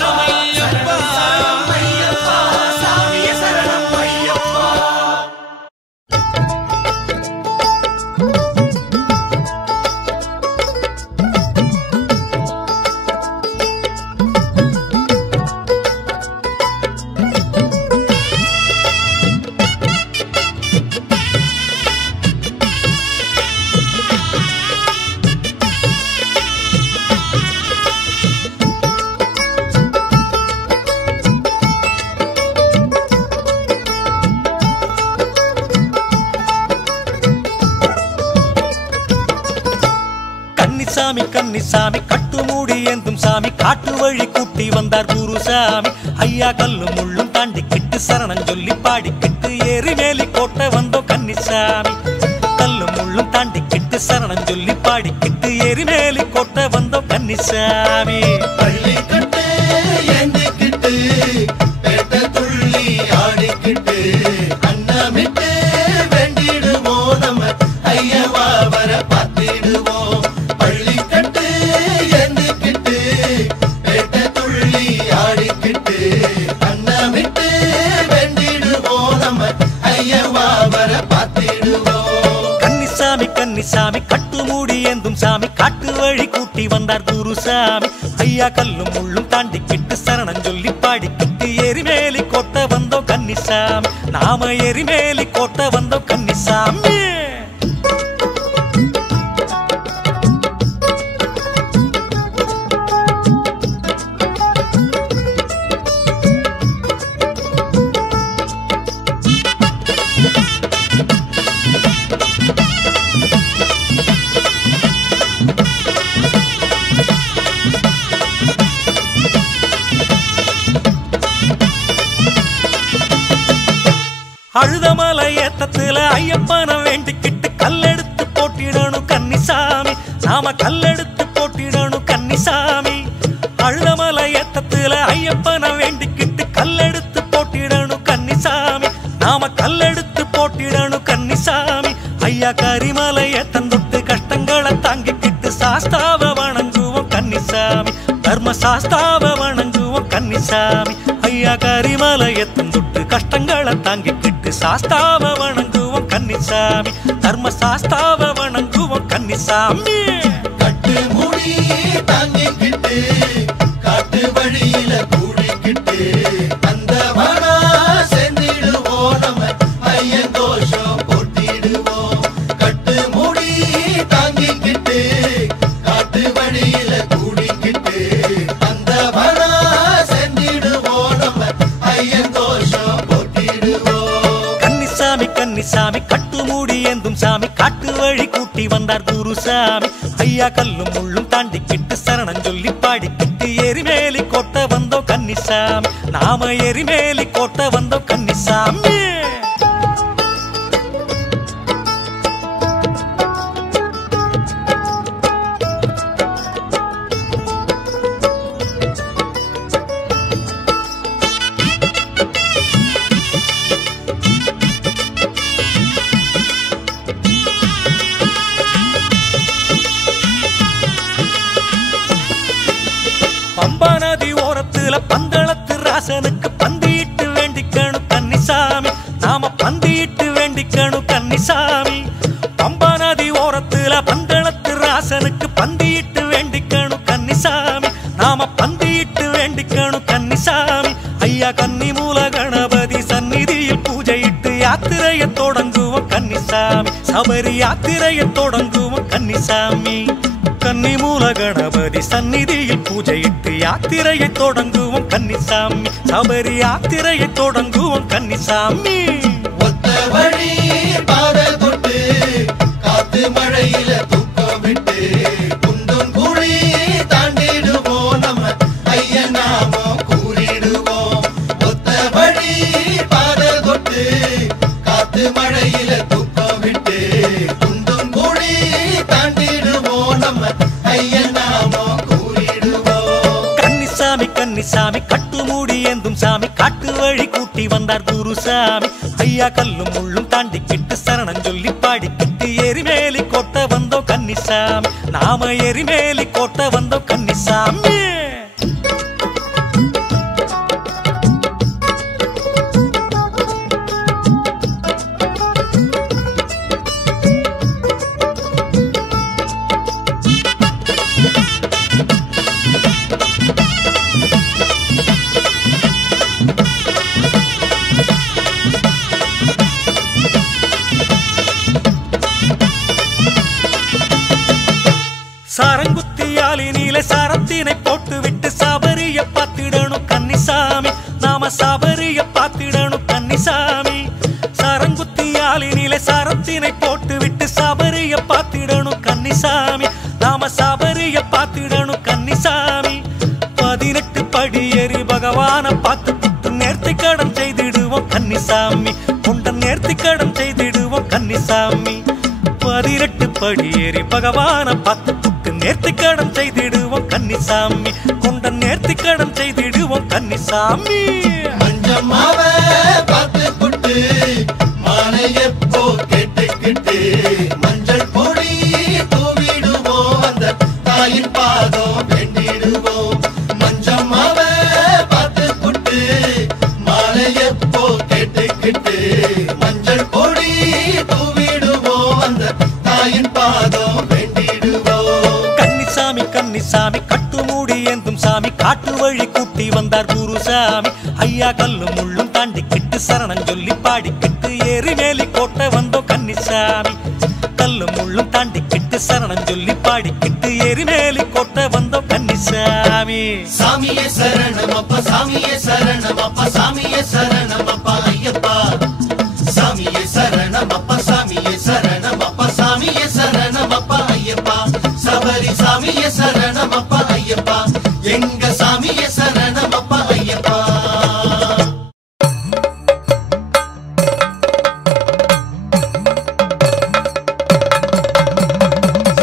சரணம் சரணம் ஐயப்பா சாமியே சரணம் ஐயப்பா கன்னிசாமி கட்டுமூடி ஏந்தும் சாமி காட்டு வழி கூட்டி வந்தார் குருசாமி ஐயா கல்லும் முள்ளும் தாண்டிக்கிட்டு சரணம் சொல்லி பாடிக்கிட்டு ஏறி மேலி கோட்டை வந்தோம் கன்னிசாமி கல்லும் முள்ளும் தாண்டிக்கிட்டு சரணம் சொல்லி பாடிக்கிட்டு ஏறி மேலி கோட்டை வந்தோம் கன்னிசாமி பள்ளிக்கட்டு ஏந்திக்கிட்டு பேட்ட துள்ளி ஆடிக்கிட்டு அன்னமிட்டு வேண்டிடுவோம் நம்ம ஐயவா வர பார்த்திடுவோம் பள்ளிக்கட்டு ஏந்திக்கிட்டு பேட்ட துள்ளி ஆடிக்கிட்டு அன்னமிட்டு வேண்டிடுவோம் நம்ம ஐயவா வர பார்த்திடுவோம் கன்னிசாமி கட்டுமூடி ஏந்தும் சாமி காட்டு வழி கூட்டி வந்தார் குருசாமி ஐயா கல்லும் முள்ளும் தாண்டிக்கிட்டு சரணம் சொல்லி பாடிக்கிட்டு எரிமேலி கோட்டை வந்தோம் கன்னிசாமி நாம எரிமேலி கோட்டை வந்தோம் கன்னிசாமி அழுதமலை ஏத்தத்துல ஐயப்பனை வேண்டிக்கிட்டு கல்லெடுத்து போட்டிடணும் கன்னிசாமி நாம கல்லெடுத்து போட்டிடணும் கன்னிசாமி அழுதமலை ஏத்தத்துல ஐயப்பனை வேண்டிக்கிட்டு கல்லெடுத்து போட்டிடணும் கன்னிசாமி நாம கல்லெடுத்து போட்டிடணும் கன்னிசாமி ஐயா கரிமலை ஏத்தந்தொட்டு கஷ்டங்களை தாங்கிக்கிட்டு சாஸ்தாவ வணங்குவோம் கன்னிசாமி தர்ம சாஸ்தாவ வணங்குவோம் கன்னிசாமி ஐயா கரிமலை ஏத்தந்தொட்டு கஷ்டங்களை தாங்கிக்கிட்டு சாஸ்தாவ வணங்குவோம் கன்னிசாமி, தர்ம சாஸ்தாவ வணங்குவோம் கன்னிசாமி. கட்டு முடி தாங்கிக்கிட்டு காட்டு வழியில கூடிக்கிட்டு அந்த மனா சென்றிடுவோம், நம்ம ஐயன் கோஷம் போட்டிடுவோம். கட்டு முடி தாங்கிக்கிட்டு காட்டு வழியில கூடிக்கிட்டு அந்த மனா சென்றிடுவோம், நம்ம ஐயன் கோஷம் போட்டிடுவோம். கன்னிசாமி கன்னிசாமி கட்டு மூடி ஏந்தும் சாமி, காட்டு வழி கூட்டி வந்தார் குருசாமி. ஐயா கல்லும் முள்ளும் தாண்டிக்கிட்டு சரணம் சொல்லி பாடிக்கிட்டு எரிமேலி கோட்டை வந்தோம் கன்னிசாமி, நாம எரிமேலி கோட்டை வந்தோம் கன்னிசாமி. பம்பா நதி ஓரத்துல பந்தளத்து ராசனுக்கு பந்தியிட்டு வேண்டிக்கணும் கன்னிசாமி, நாம பந்தியிட்டு வேண்டிக்கணும் கன்னிசாமி. பம்பா நதி ஓரத்துல பந்தளத்து ராசனுக்கு பந்தியிட்டு வேண்டிக்கணும் கன்னிசாமி, நாம பந்தியிட்டு வேண்டிக்கணும் கன்னிசாமி. ஐயா கன்னி மூல கணபதி சந்நிதியில் பூஜையிட்டு யாத்திரையை தொடங்குவோம் கன்னிசாமி, சபரி யாத்திரையை தொடங்குவோம் கன்னிசாமி. கன்னி மூல கணபதி சந்நிதியில் பூஜையிட்டு யாத்திரையை தொடங்குவோம் கன்னிசாமி, சபரி யாத்திரையை தொடங்குவோம் கன்னிசாமி. ஒத்த வழி பாத தொட்டு காத்து மழையில தூக்கம் விட்டு குண்டும் குழி தாண்டிடுவோம், நம்ம ஐயன் நாமம் கூறிடுவோம். ஒத்த வழி பாத தொட்டு காத்து மழையில தூக்கம் விட்டு குண்டும் குழி தாண்டிடுவோம், நம்ம ஐயன் நாமம் கூறிடுவோம். கன்னிசாமி கன்னிசாமி கட்டு மூடி ஏந்தும் சாமி, காட்டு வழி கூட்டி வந்தார் குருசாமி. ஐயா கல்லும் முள்ளும் தாண்டிக்கிட்டு சரணம் சொல்லி பாடிக்கிட்டு எரிமேலி கோட்டை வந்தோம் கன்னிசாமி, நாம எரிமேலி கோட்டை வந்தோம் கன்னிசாமி. சாரங்குத்தியாலினிலே சாரத்தினை போட்டு விட்டு சபரிய பார்த்திடணும் கன்னிசாமி, நாம சபரிய பார்த்திடணும் கன்னிசாமி. சாரங்குத்தியாலினிலே சாரத்தினை போட்டு விட்டு சபரிய பார்த்திடணும் கன்னிசாமி, நாம சபரிய பார்த்திடணும் கன்னிசாமி. 18 படி ஏறி பகவான பார்த்து புட்டு நேர்த்தி கடன் செய்திடுவோம் கன்னிசாமி, கொண்ட நேர்த்தி கடன் செய்திடுவோம் கன்னிசாமி. 18 படி ஏறி பகவான பார்த்து புட்டு நேர்த்தி கடன் செய்திடுவோம் கன்னிசாமி, கொண்ட நேர்த்தி கடன் செய்திடுவோம் கன்னிசாமி. மஞ்சம்மாவ பார்த்து புட்டு மாலை எப்போ கேட்டுக்கிட்டு மஞ்சள் பொடி தூவிடுவோம், அந்த தாயின் பாதம் வேண்டிடுவோம். மஞ்சம்மாவ பார்த்து புட்டு மாலை எப்போ கேட்டுக்கிட்டு மஞ்சள் பொடி தூவிடுவோம், அந்த தாயின் பாதம் வேண்டிடுவோம். கன்னிசாமி கன்னிசாமி கட்டு மூடி ஏந்தும் சாமி, காட்டு வழி கூட்டி வந்தார் குருசாமி. ஐயா கல்லும் முள்ளும் தாண்டிக்கிட்டு சரணம் சொல்லி பாடிக்கிட்டு எரிமேலி கோட்டை வந்தோம் கன்னிசாமி, கல்லும் முள்ளும் தாண்டிக்கிட்டு சரணம் சொல்லி பாடிக்கிட்டு எரிமேலி கோட்டை வந்தோம் கன்னிசாமி. சாமியே சரணம் அப்பா, சாமியே சரணம் அப்பா, சாமியே சரணம் அப்பா ஐயப்பா. சாமியே சரணம் அப்பா, சாமியே சரணம் அப்பா, சாமியே சரணம் அப்பா ஐயப்பா. சபரி சாமியே சரணம் அப்பா ஐயப்பா, எங்க சாமியே சரணம் அப்பா ஐயப்பா.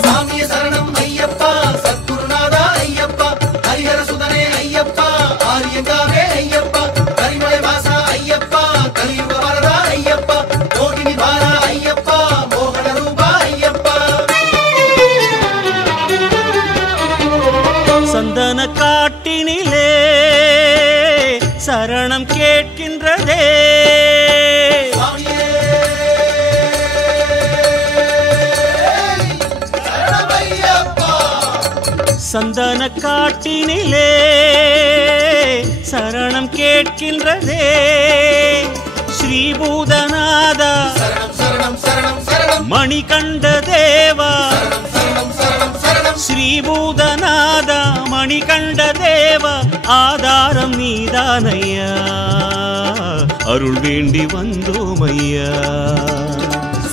சாமியே சரணம் ஐயப்பா, சத்குருநாதா ஐயப்பா, ஹரிஹர சுதனே ஐயப்பா, ஆரியங்காவே ஐயப்பா, கரிமலை வாசா ஐயப்பா, கலியுக வரதா ஐயப்பா, யோகினி பாரா ஐயப்பா, மோகன ரூபா ஐயப்பா. சந்தன காட்டினிலே சரணம் கேட்கின்றதே. சந்தன காட்டினிலே சரணம் கேட்கின்றதே. ஸ்ரீபூதநாதா மணிகண்ட தேவா, ஸ்ரீபூதநாதா மணிகண்ட தேவா, ஆதாரம் நீதானையா, அருள் வேண்டி வந்தோமையா.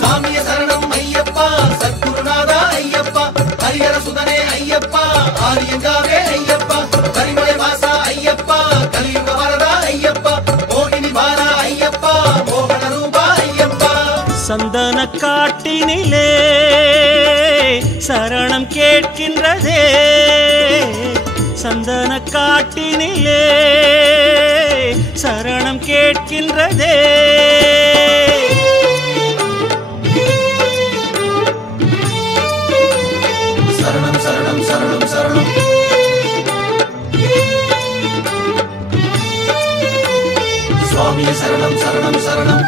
சாமிய சரணம் ஐயப்பா, சத்குருநாதா ஐயப்பா, ஹரிஹர சுதனே ஐயப்பா, ஆரியங்காவே ஐயப்பா, கரிமலை வாசா ஐயப்பா, கலியுக வரதா ஐயப்பா, மோகினி பாலா ஐயப்பா, மோகன ரூபா ஐயப்பா. சந்தன காட்டினிலே சரணம் கேட்கின்றதே. சந்தன காட்டினிலே சரணம் கேட்கின்றதே. சரணம் சரணம் சரணம் சரணம். சுவாமியே சரணம் சரணம் சரணம்.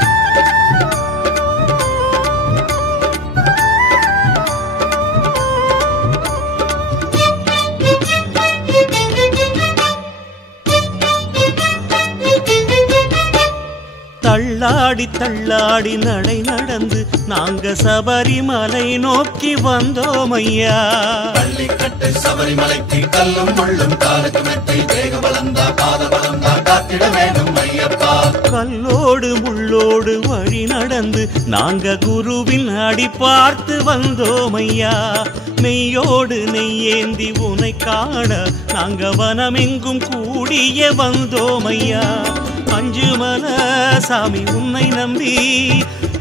தள்ளாடி தள்ளாடி நடை நடந்து நாங்க சபரிமலை நோக்கி வந்தோம் ஐயா. பள்ளிக்கட்டு சபரிமலைக்கு கல்லும் முள்ளும் காலுக்கு மெத்தை, தேக பலந்தா பாத பலந்தா காத்திட வேண்டும் ஐயப்பா. கல்லோடு முள்ளோடு வழி நடந்து நாங்க குருவின் அடி பார்த்து வந்தோம் ஐயா. மெய்யோடு நெய்யேந்தி உனை காண நாங்க வனமெங்கும் கூடிய வந்தோம் ஐயா. பஞ்சுமல சாமி உன்னை நம்பி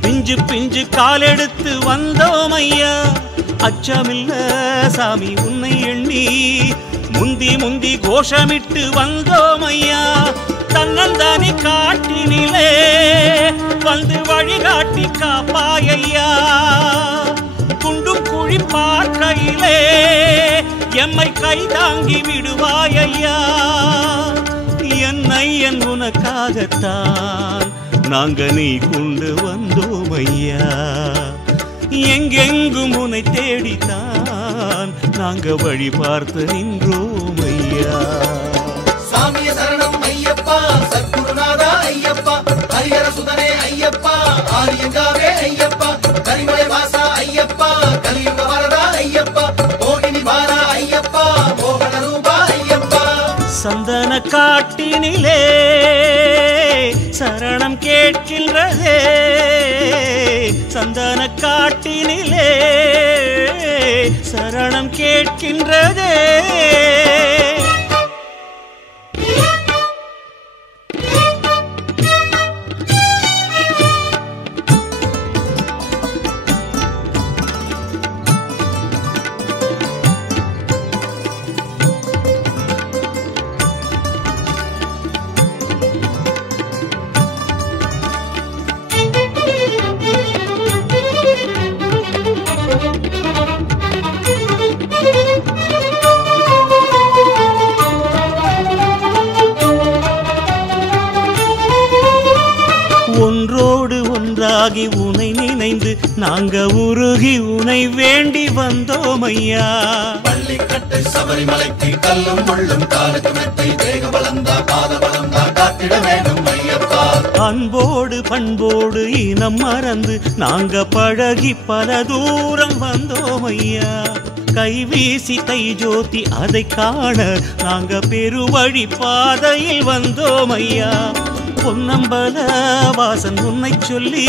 பிஞ்சு பிஞ்சு காலெடுத்து வந்தோம் ஐயா. அச்சமில்ல சாமி உன்னை எண்ணி முந்தி முந்தி கோஷமிட்டு வந்தோம் ஐயா. தன்னந்தானி காட்டினிலே வந்து வழிகாட்டி காப்பாயையா. குண்டும் குழி பார்க்கையிலே எம்மை கை தாங்கி விடுவாயையா. என்னை என் உனக்காகத்தான் நாங்க நீ கொண்டு வந்தோம் ஐயா. எங்கெங்கும் உன்னை தேடித்தான் நாங்க வழி பார்த்து நின்றோம் ஐயா. சாமிய சரணம் ஐயப்பா, சத்குருநாதா ஐயப்பா, ஹரிஹர சுதனே ஐயப்பா, ஆரியங்காவே ஐயப்பா, கரிமலை வாசா ஐயப்பா, கலியுக வரதா ஐயப்பா, மோகினி பாலா ஐயப்பா, மோகன ரூபா ஐயப்பா. சந்தன காட்டினிலே சரணம் கேட்கின்றதே. சந்தன காட்டினிலே சரணம் கேட்கின்றதே. ஒன்றோடு ஒன்றாகி உனை நினைந்து நாங்க உருகி உனை வேண்டி வந்தோம் ஐயா. பள்ளிக்கட்டு சபரிமலைக்கு கல்லும் முள்ளும் காலுக்கு மெத்தை, தேக பலந்தா பாத பலந்தா காத்திட வேண்டும் ஐயப்பா. அன்போடு பண்போடு இனம் மறந்து நாங்க பழகி பல தூரம் வந்தோம் ஐயா. கைவீசி தை ஜோதி அதை காண நாங்க பெருவழி பாதையில் வந்தோம் ஐயா. பொன்னம்பல வாசன் உன்னை சொல்லி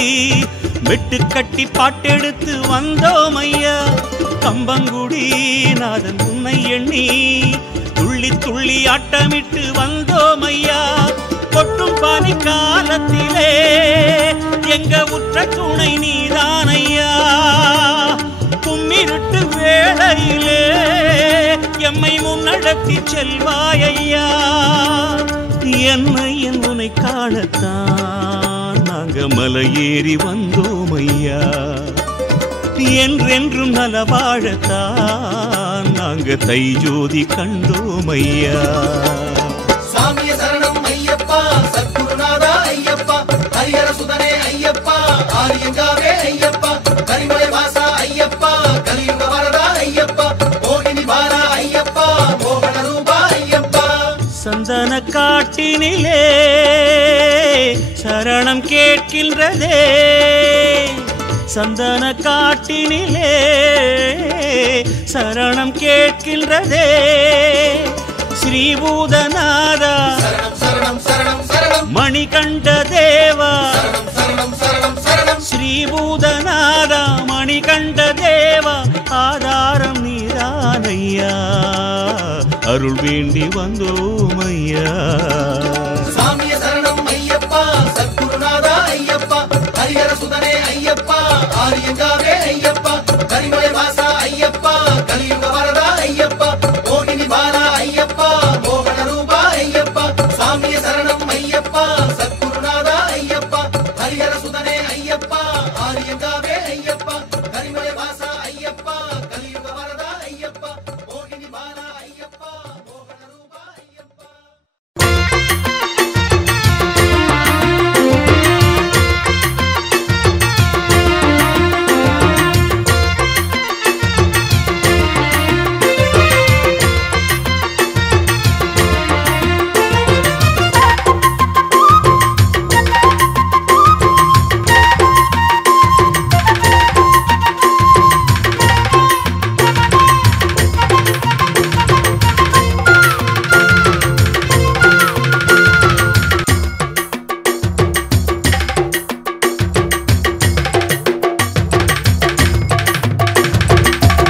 வெட்டு கட்டி பாட்டெடுத்து வந்தோம் ஐயா. கம்பங்குடி நாதன் உன்னை எண்ணி துள்ளி துள்ளி ஆட்டமிட்டு வந்தோம் ஐயா. கொட்டும் பனி காலத்திலே எங்க உற்ற துணை நீதான் ஐயா. கும்மிருட்டு வேளையிலே எம்மை முன்னடத்தி செல்வாயையா. என்னை என் உனை காணத்தான் நாங்க மலை ஏறி வந்தோம் ஐயா. என்றென்றும் நல வாழத்தான் நாங்க தை ஜோதி கண்டோம் ஐயா. சாமிய சரணம் ஐயப்பா, ஆரியங்காவே ஐயப்பா கரிமலை வாசா ஐயப்பா கலியுக வரதா ஐயப்பா மோகினி பாலா ஐயப்பா மோகன ரூபா ஐயப்பா சந்தன காட்டினிலே சரணம் கேட்கின்றதே சந்தன காட்டினிலே சரணம் கேட்கின்றதே ஸ்ரீபூதநாதா சரணம் சரணம் சரணம் சரணம் மணிகண்ட தேவா சரணம் சரணம் சரணம் ஸ்ரீபூதநாதா மணிகண்ட தேவா ஆதாரம் நீதானையா அருள் வேண்டி வந்தோம் ஐயா சாமிய சரணம் ஐயப்பா சத்குருநாதா ஐயப்பா ஹரிஹர சுதனே ஐயப்பா ஆரியங்காவே ஐயப்பா கரிமலை வாசா ஐயப்பா கலியுக வரதா ஐயப்பா மோகினி பாலா ஐயப்பா மோகன ரூபா ஐயப்பா சாமிய சரணம் ஐயப்பா சத்குருநாதா ஐயப்பா ஹரிஹர சுதனே ஐயப்பா ஆரியங்காவே ஐயப்பா கரிமலை வாசா ஐயப்பா கலியுக வரதா ஐயப்பா மோகினி பாலா ஐயப்பா மோகன ரூபா ஐயப்பா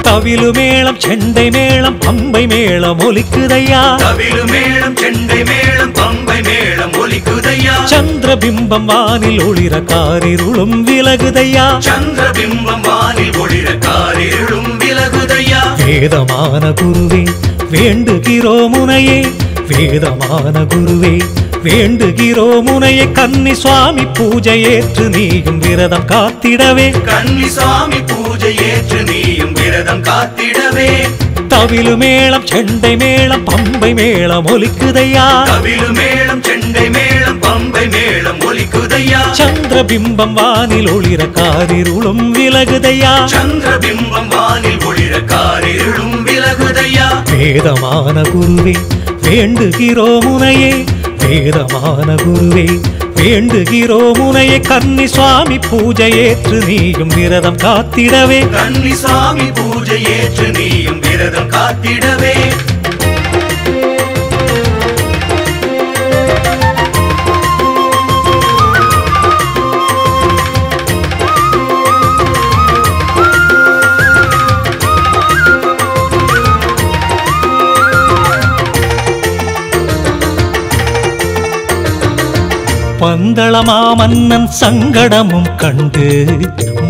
தவிலு மேளம் செண்டை மேளம் பம்பை மேளம் ஒலிக்குதையா தவிலு மேளம் செண்டை மேளம் பம்பை மேளம் ஒலிக்குதையா சந்திரபிம்பம் வானில் ஒளிர காரிருளும் விலகுதையா சந்திரபிம்பம் வானில் ஒளிர காரிருளும் விலகுதையா வேதமான குருவே வேண்டுகிறோம் உனையே வேதமான குருவே வேண்டுகிறோம் உனையே கன்னி சுவாமி பூஜை ஏற்று நீயும் விரதம் காத்திடவே கன்னி சுவாமி பூஜை ஏற்று நீயும் விரதம் காத்திடவே தவிலு மேளம் செண்டை மேளம் பம்பை மேளம் ஒலிக்குதையா தவிலு மேளம் செண்டை மேளம் பம்பை மேளம் ஒலிக்குதையா சந்திரபிம்பம் வானில் ஒளிர காரிருளும் விலகுதையா சந்திரபிம்பம் வானில் ஒளிர காரிருளும் விலகுதையா வேதமான குருவே வேண்டுகிறோம் உனையே வேதமான குருவே வேண்டுகிறோம் உனையே கன்னி சுவாமி பூஜை ஏற்று நீயும் விரதம் காத்திடவே கன்னி சுவாமி பூஜை ஏற்று நீயும் விரதம் காத்திடவே பந்தளமா மன்னன் சங்கடமும் கண்டு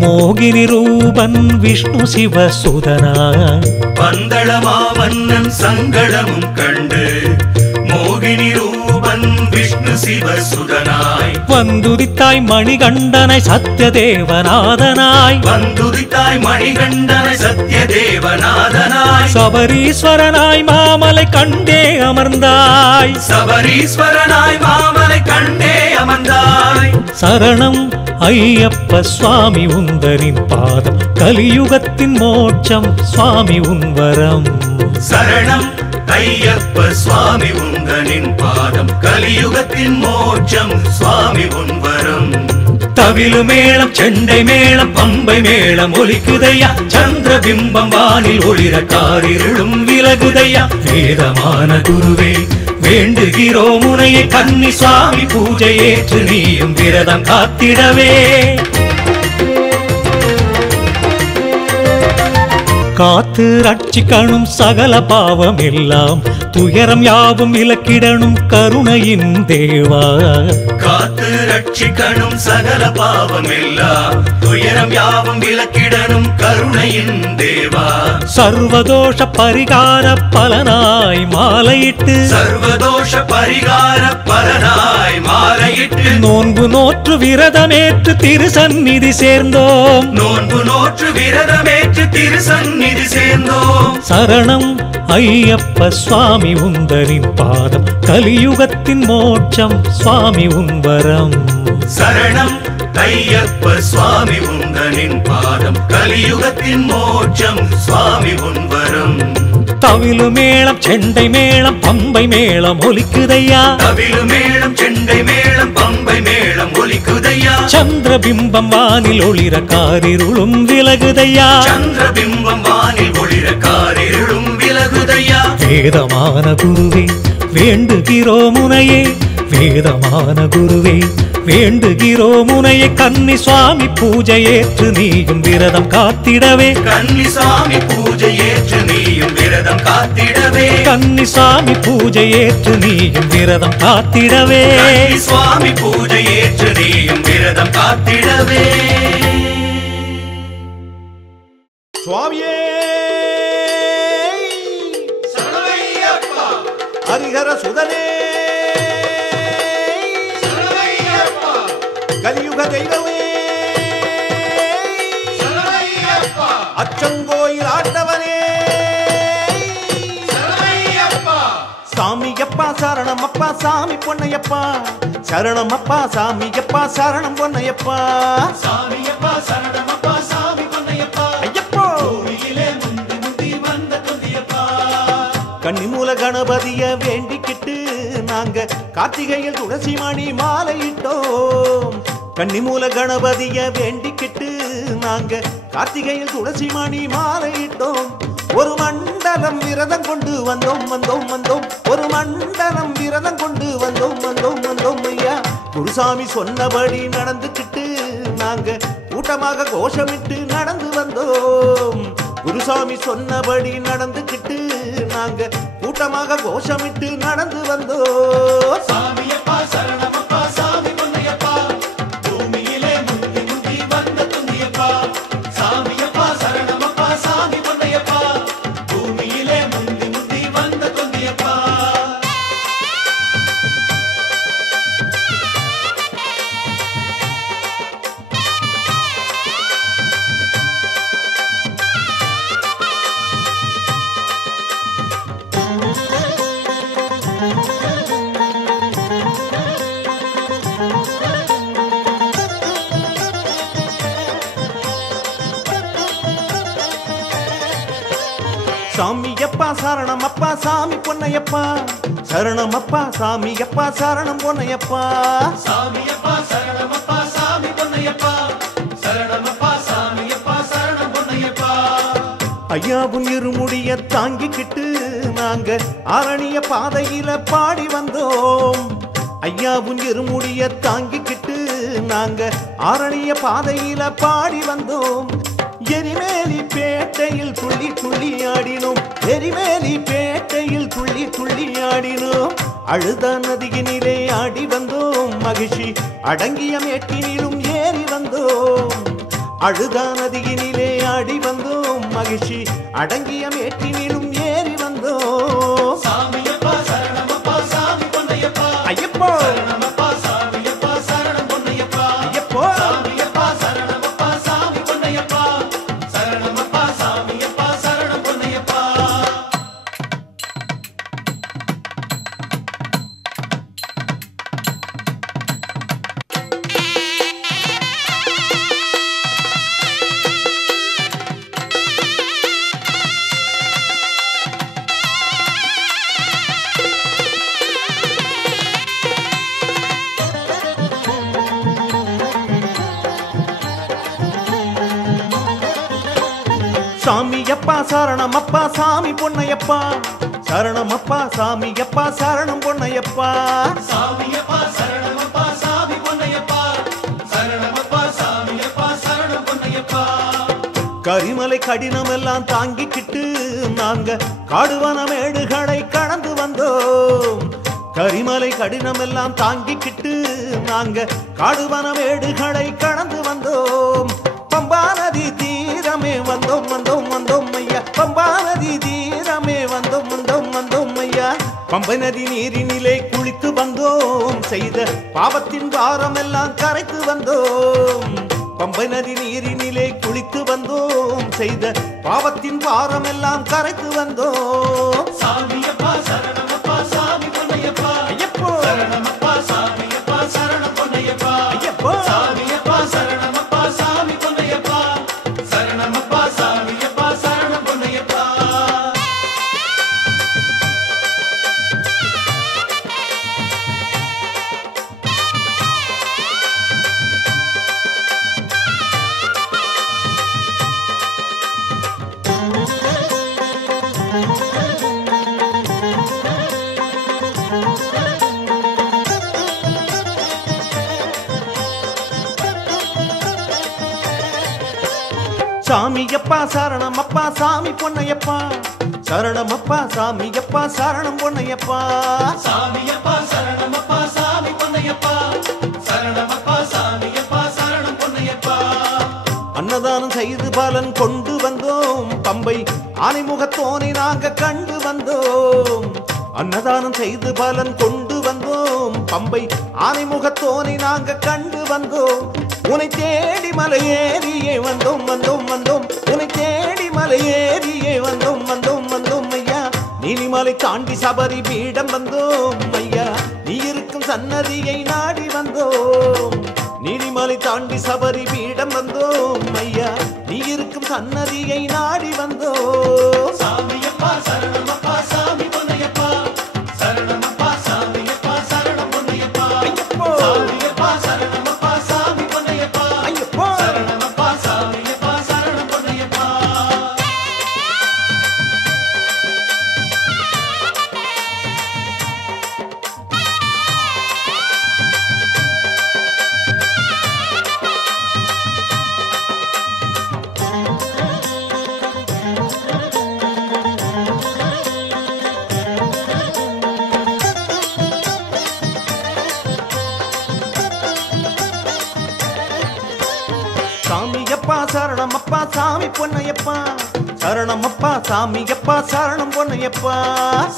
மோகினி ரூபன் விஷ்ணு சிவசுதனாய் பந்தளமா மன்னன் சங்கடமும் கண்டு மோகினி ரூபன் விஷ்ணு சிவசுதனாய் வந்துதித்தாய் மணிகண்டனை சத்யதேவநாதனாய் வந்துதித்தாய் மணிகண்டனை சத்யதேவநாதனாய் சபரீஸ்வரனாய் மாமலை கண்டே அமர்ந்தாய் சபரீஸ்வரனாய் மாமலை கண்டே அமர்ந்தாய் சரணம் ஐயப்ப சுவாமி உந்தனின் பாதம் கலியுகத்தின் மோட்சம் சுவாமி உன்வரம் சரணம் ஐயப்ப சுவாமி உந்தனின் பாதம் கலியுகத்தின் மோட்சம் சுவாமி உன்வரம் தவிலு மேளம் செண்டை மேளம் பம்பை மேளம் ஒலிக்குதையா சந்திரபிம்பம் வானில் ஒளிர காரிருளும் விலகுதையா வேதமான குருவே வேண்டுகிறோம் உனையே கன்னி சுவாமி பூஜை ஏற்று நீயும் விரதம் காத்திடவே காத்து ரட்சிக்கணும் சகல பாவம் எல்லாம் துயரம் யாவும் விலக்கிடணும் கருணையின் தேவா காத்து ரட்சிக்கணும் சகல பாவம் எல்லாம் துயரம் யாவும் விலக்கிடணும் கருணையின் தேவா சர்வதோஷ பரிகார பலனாய் மாலையிட்டு சர்வதோஷ பரிகார பலனாய் மாலையிட்டு நோன்பு நோற்று விரதமேற்று திருசந்நிதி சேர்ந்தோம் நோன்பு நோற்று விரதமேற்று திருசந்நிதி சேர்ந்தோம் சரணம் ஐயப்ப சுவாமி உந்தனின் பாதம் கலியுகத்தின் மோட்சம் சுவாமி உன்வரம் சரணம் ஐயப்ப சுவாமி உந்தனின் பாதம் கலியுகத்தின் மோட்சம் சுவாமி உன்வரம் தவிலு மேளம் செண்டை மேளம் பம்பை மேளம் ஒலிக்குதையா தவிலு மேளம் செண்டை மேளம் பம்பை மேளம் ஒலிக்குதையா சந்திரபிம்பம் வானில் ஒளிர காரிருளும் விலகுதையா சந்திரபிம்பம் வானில் ஒளிர காரிருளும் விலகுதையா வேதமான குருவே வேண்டுகிறோம் உனையே வேதமான குருவே வேண்டுகிறோம் உனையே கன்னி சுவாமி பூஜை ஏற்று நீயும் விரதம் காத்திடவே கன்னி சுவாமி பூஜை ஏற்று நீயும் விரதம் காத்திடவே கன்னி சுவாமி பூஜை ஏற்று நீயும் விரதம் காத்திடவே கன்னி சுவாமி பூஜை ஏற்று நீயும் விரதம் காத்திடவே சுவாமியே சரணமையப்பா ஹரிஹர சுதனே சரணமையப்பா கலியுக தெய்வமே சரணமையப்பா அச்சங்கோயில் ஆண்டவனே சரணமையப்பா சாமியப்பா சரணமப்பா சாமி பொன்னையப்பா சரணமப்பா சாமியப்பா சரணம் பொன்னையப்பா சாமியப்பா சரணமப்பா சாமி பொன்னையப்பா ஐயப்போ கோவிலிலே முந்தி முந்தி வந்த தொந்தியப்பா கன்னிமூல கணபதிய வேண்டிக்கிட்டு நாங்க கார்த்திகையில் துளசி மணி மாலையிட்டோம் கன்னிமூல கணபதிய வேண்டிக்கிட்டு நாங்க கார்த்திகையில் துளசி மணி மாலையிட்டோம் ஒரு மண்டலம் விரதம் கொண்டு வந்தோம் வந்தோம் வந்தோம் ஒரு மண்டலம் விரதம் கொண்டு வந்தோம் வந்தோம் வந்தோம் ஐயா குருசாமி சொன்னபடி நடந்துக்கிட்டு நாங்க கூட்டமாக கோஷமிட்டு நடந்து வந்தோம் குருசாமி சொன்னபடி நடந்துக்கிட்டு நாங்க கூட்டமாக கோஷமிட்டு நடந்து வந்தோம் சாமியப்பா சரணமப்பா சாமி பொன்னையப்பா பூமியிலே முந்தி முந்தி வந்த தொந்தியப்பா சாமியப்பா சரணமப்பா சாமி பொன்னையப்பா பூமியிலே முந்தி முந்தி வந்த தொந்தியப்பா சாமியப்பா சரணமப்பா சாமி பொன்னையப்பா சரணமப்பா சாமியப்பா சரணம் பொன்னையப்பா சாமியப்பா சரணமப்பா சாமி பொன்னையப்பா சரணமப்பா சாமியப்பா சரணம் பொன்னையப்பா ஐயாவும் இருமுடிய தாங்கிக்கிட்டு நாங்க ஆரணிய பாதையில பாடி வந்தோம் ஐயாவும் இருமுடிய தாங்கிக்கிட்டு நாங்க ஆரணிய பாதையில பாடி வந்தோம் எரிமேலி பேட்டையில் துள்ளி துள்ளி ஆடினோம் எரிமேலி பேட்டையில் துள்ளி துள்ளி ஆடினோம் அழுத நதியினிலே ஆடி வந்தோம் மகிழ்ச்சி அடங்கிய மேட்டினிலும் ஏறி வந்தோம் அழுத நதியினிலே ஆடி வந்தோம் மகிழ்ச்சி அடங்கிய மேட்டினிலும் ஏறி வந்தோம் சாமியப்பா சரணமப்பா சாமி பொன்னையப்பா ஐயப்போ சரணமப்பா சாமியப்பா சரணம் பொன்னையப்பா ஐயப்போ சாமியப்பா சரணமப்பா சாமி பொன்னையப்பா சரணமப்பா சாமியப்பா சரணம் பொன்னையப்பா சாமியப்பா சரணமப்பா சாமி பொன்னையப்பா சரணமப்பா சாமியப்பா சரணம் பொன்னையப்பா சாமியப்பா சரணமப்பா சாமி பொன்னையப்பா சரணமப்பா சாமியப்பா சரணம் பொன்னையப்பா கரிமலை கடினமெல்லாம் தாங்கிக்கிட்டு நாங்க காடுவன மேடுகளை கடந்து வந்தோம் கரிமலை கடினமெல்லாம் தாங்கிக்கிட்டு நாங்க காடுவன மேடுகளை கடந்து வந்தோம் பம்பா நதி தீரமே வந்தோம் வந்தோம் வந்தோம் ஐயா பம்பா நதி தீரமே வந்தோம் வந்தோம் வந்தோம் ஐயா பம்பை நதி நீரினிலே குளித்து வந்தோம் செய்த பாவத்தின் பாரமெல்லாம் கரைத்து வந்தோம் பம்பை நதி நீரினிலே குளித்து வந்தோம் செய்த பாவத்தின் பாரமெல்லாம் கரைத்து வந்தோம் சாமியப்பா சரணமப்பா சாமி பொன்னையப்பா ஐயப்போ சரணமப்பா சாமியப்பா சரணம் பொன்னையப்பா ஐயப்போ சாமியப்பா சாமியப்பா சரணமப்பா சாமி பொன்னையப்பா சரணமப்பா சாமியப்பா சரணம் பொன்னையப்பா சாமியப்பா சரணமப்பா சாமி பொன்னையப்பா சரணமப்பா சாமியப்பா சரணம் பொன்னையப்பா அன்னதானம் செய்து பலன் கொண்டு வந்தோம் பம்பை ஆனைமுகத்தோனை நாங்க கண்டு வந்தோம் அன்னதானம் செய்து பலன் கொண்டு வந்தோம் பம்பை ஆனைமுகத்தோனை நாங்க கண்டு வந்தோம் உன்னை தேடி மலை ஏறியே வந்தோம் வந்தோம் வந்தோம் உன்னை தேடி மலை ஏறியே வந்தோம் வந்தோம் வந்தோம் ஐயா நீலிமலை தாண்டி சபரி பீடம் வந்தோம் ஐயா நீ இருக்கும் சன்னதியை நாடி வந்தோம் நீலிமலை தாண்டி சபரி பீடம் வந்தோம் ஐயா நீ இருக்கும் சன்னதியை நாடி வந்தோம் சாமியப்பா சரணமப்பா சாமி பொன்னையப்பா சரணமப்பா சாமியப்பா சரணம் பொன்னையப்பா சாமியப்பா சரணமப்பா சாமி பொன்னையப்பா சரணமப்பா சாமியப்பா சரணம் பொன்னையப்பா சாமியப்பா சரணமப்பா சாமி பொன்னையப்பா சரணமப்பா சாமியப்பா சரணம் பொன்னையப்பா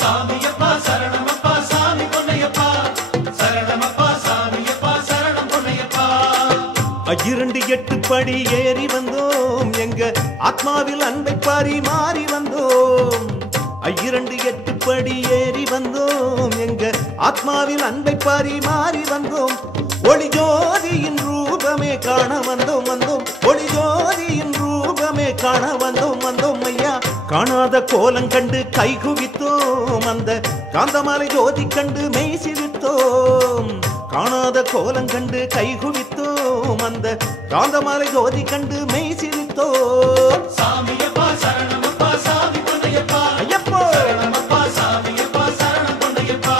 சாமியப்பா சரணமப்பா சாமி பொன்னையப்பா சரணமப்பா சாமியப்பா சரணம் பொன்னையப்பா 28 படி ஏறி வந்தோம் எங்க ஆத்மாவில் அன்பை பரிமாறி வந்தோம் 28 படி ஏறி வந்தோம் எங்க ஆத்மாவில் அன்பை பரிமாறி வந்தோம் ஒளி ஜோதியின் ரூபமே காண வந்தோம் வந்தோம் ஒளி ஜோதியின் ரூபமே காண வந்தோம் வந்தோம் ஐயா காணாத கோலம் கண்டு கைகுவித்தோம் அந்த காந்தமலை ஜோதி கண்டு மெய் சிரித்தோம் காணாத கோலம் கண்டு கைகுவித்தோம் அந்த காந்தமலை ஜோதி கண்டு மெய் சிரித்தோம் சாமியப்பா சரணமப்பா சாமி பொன்னையப்பா ஐயப்போ சரணமப்பா சாமியப்பா சரணம் பொன்னையப்பா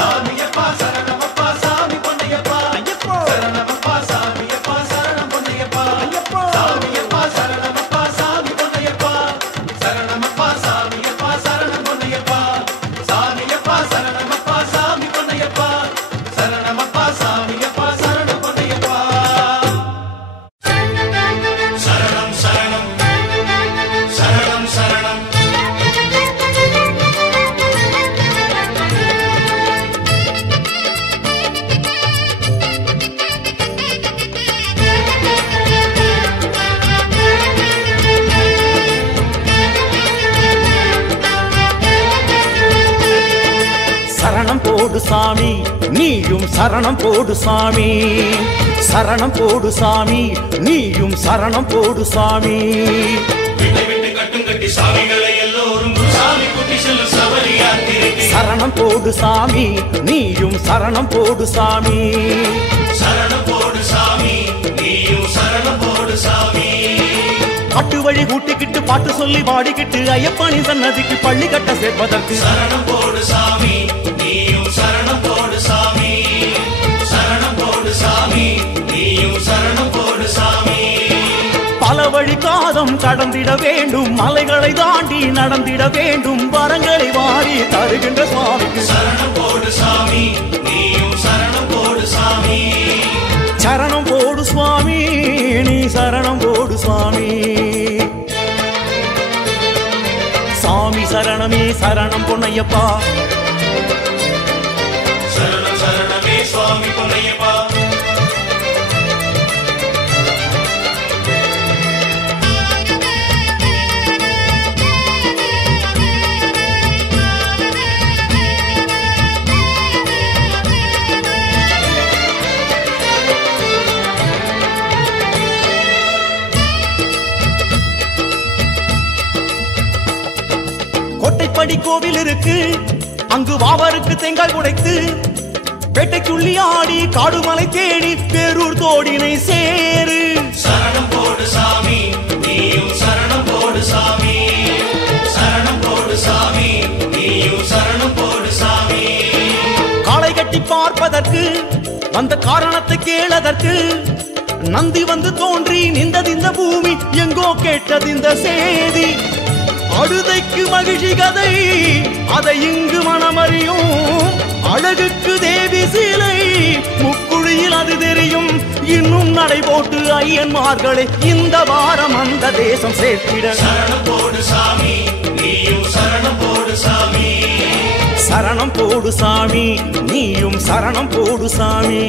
சாமியப்பா சரணமப்பா சாமி பொன்னையப்பா ஐயப்போ சரணமப்பா சாமியப்பா சரணம் பொன்னையப்பா ஐயப்போ சாமியப்பா சரணமப்பா சாமி பொன்னையப்பா சரணமப்பா சாமியப்பா சரணம் பொன்னையப்பா சாமியப்பா சரணமப்பா சாமி பொன்னையப்பா சரணமப்பா சாமியப்பா சரணம் பொன்னையப்பா சரணம் சரணம் சரணம் சரணம் சரணம் போடு சாமி நீயும் சரணம் போடு சாமி சரணம் போடு சாமி நீயும் சரணம் போடு சாமி விட்டு விட்டு கட்டும் கட்டி சாமிகளை எல்லோரும் சாமி குட்டி செல்லும் சபரி யாத்திரைக்கு சரணம் போடு சாமி நீயும் சரணம் போடு சாமி சரணம் போடு சாமி நீயும் சரணம் போடு சாமி காட்டு வழி கூட்டிக்கிட்டு பாட்டு சொல்லி பாடிக்கிட்டு ஐயப்பனி சன்னதிக்கு பள்ளி கட்ட சேர்ப்பதற்கு சரணம் போடு சாமி நீயும் சரணம் போடு சாமி சரணம் போடு சாமி நீயும் சரணம் போடு சாமி பல வழி காதம் கடந்திட வேண்டும் மலைகளை தாண்டி நடந்திட வேண்டும் வரங்களை வாரி தருகின்ற சுவாமிக்கு சரணம் போடு சாமி நீயும் சரணம் போடு சாமி சரணம் போடு சுவாமி நீ சரணம் போடு சுவாமி சாமி சரணமே சரணம் பொன்னையப்பா சரணம் சரணமே சுவாமி பொன்னையப்பா கோட்டைப்படி கோவில் இருக்கு அங்கு வாவருக்கு தேங்காய் உடைத்து வேட்டைக்குள்ளி ஆடி காடுமலை தேடி பேரூர் தோடினை சேரு சரணம் போடு சாமி நீயும் சரணம் போடு சாமி சரணம் போடு சாமி நீயும் சரணம் போடு சாமி காளை கட்டி பார்ப்பதற்கு வந்த காரணத்தை கேளதற்கு நந்தி வந்து தோன்றி நின்றது இந்த பூமி எங்கோ கேட்டது இந்த செய்தி அழுதைக்கு மகிழ்ச்சி கதை அதை இங்கு மனமறியும் அழகுக்கு தேவி சிலை முக்குழியில் அது தெரியும் இன்னும் நடை போட்டு ஐயன்மார்களை இந்த வாரம் அந்த தேசம் சேர்த்திட சரணம் போடு சாமி நீயும் சரணம் போடு சாமி சரணம் போடு சாமி நீயும் சரணம் போடு சாமி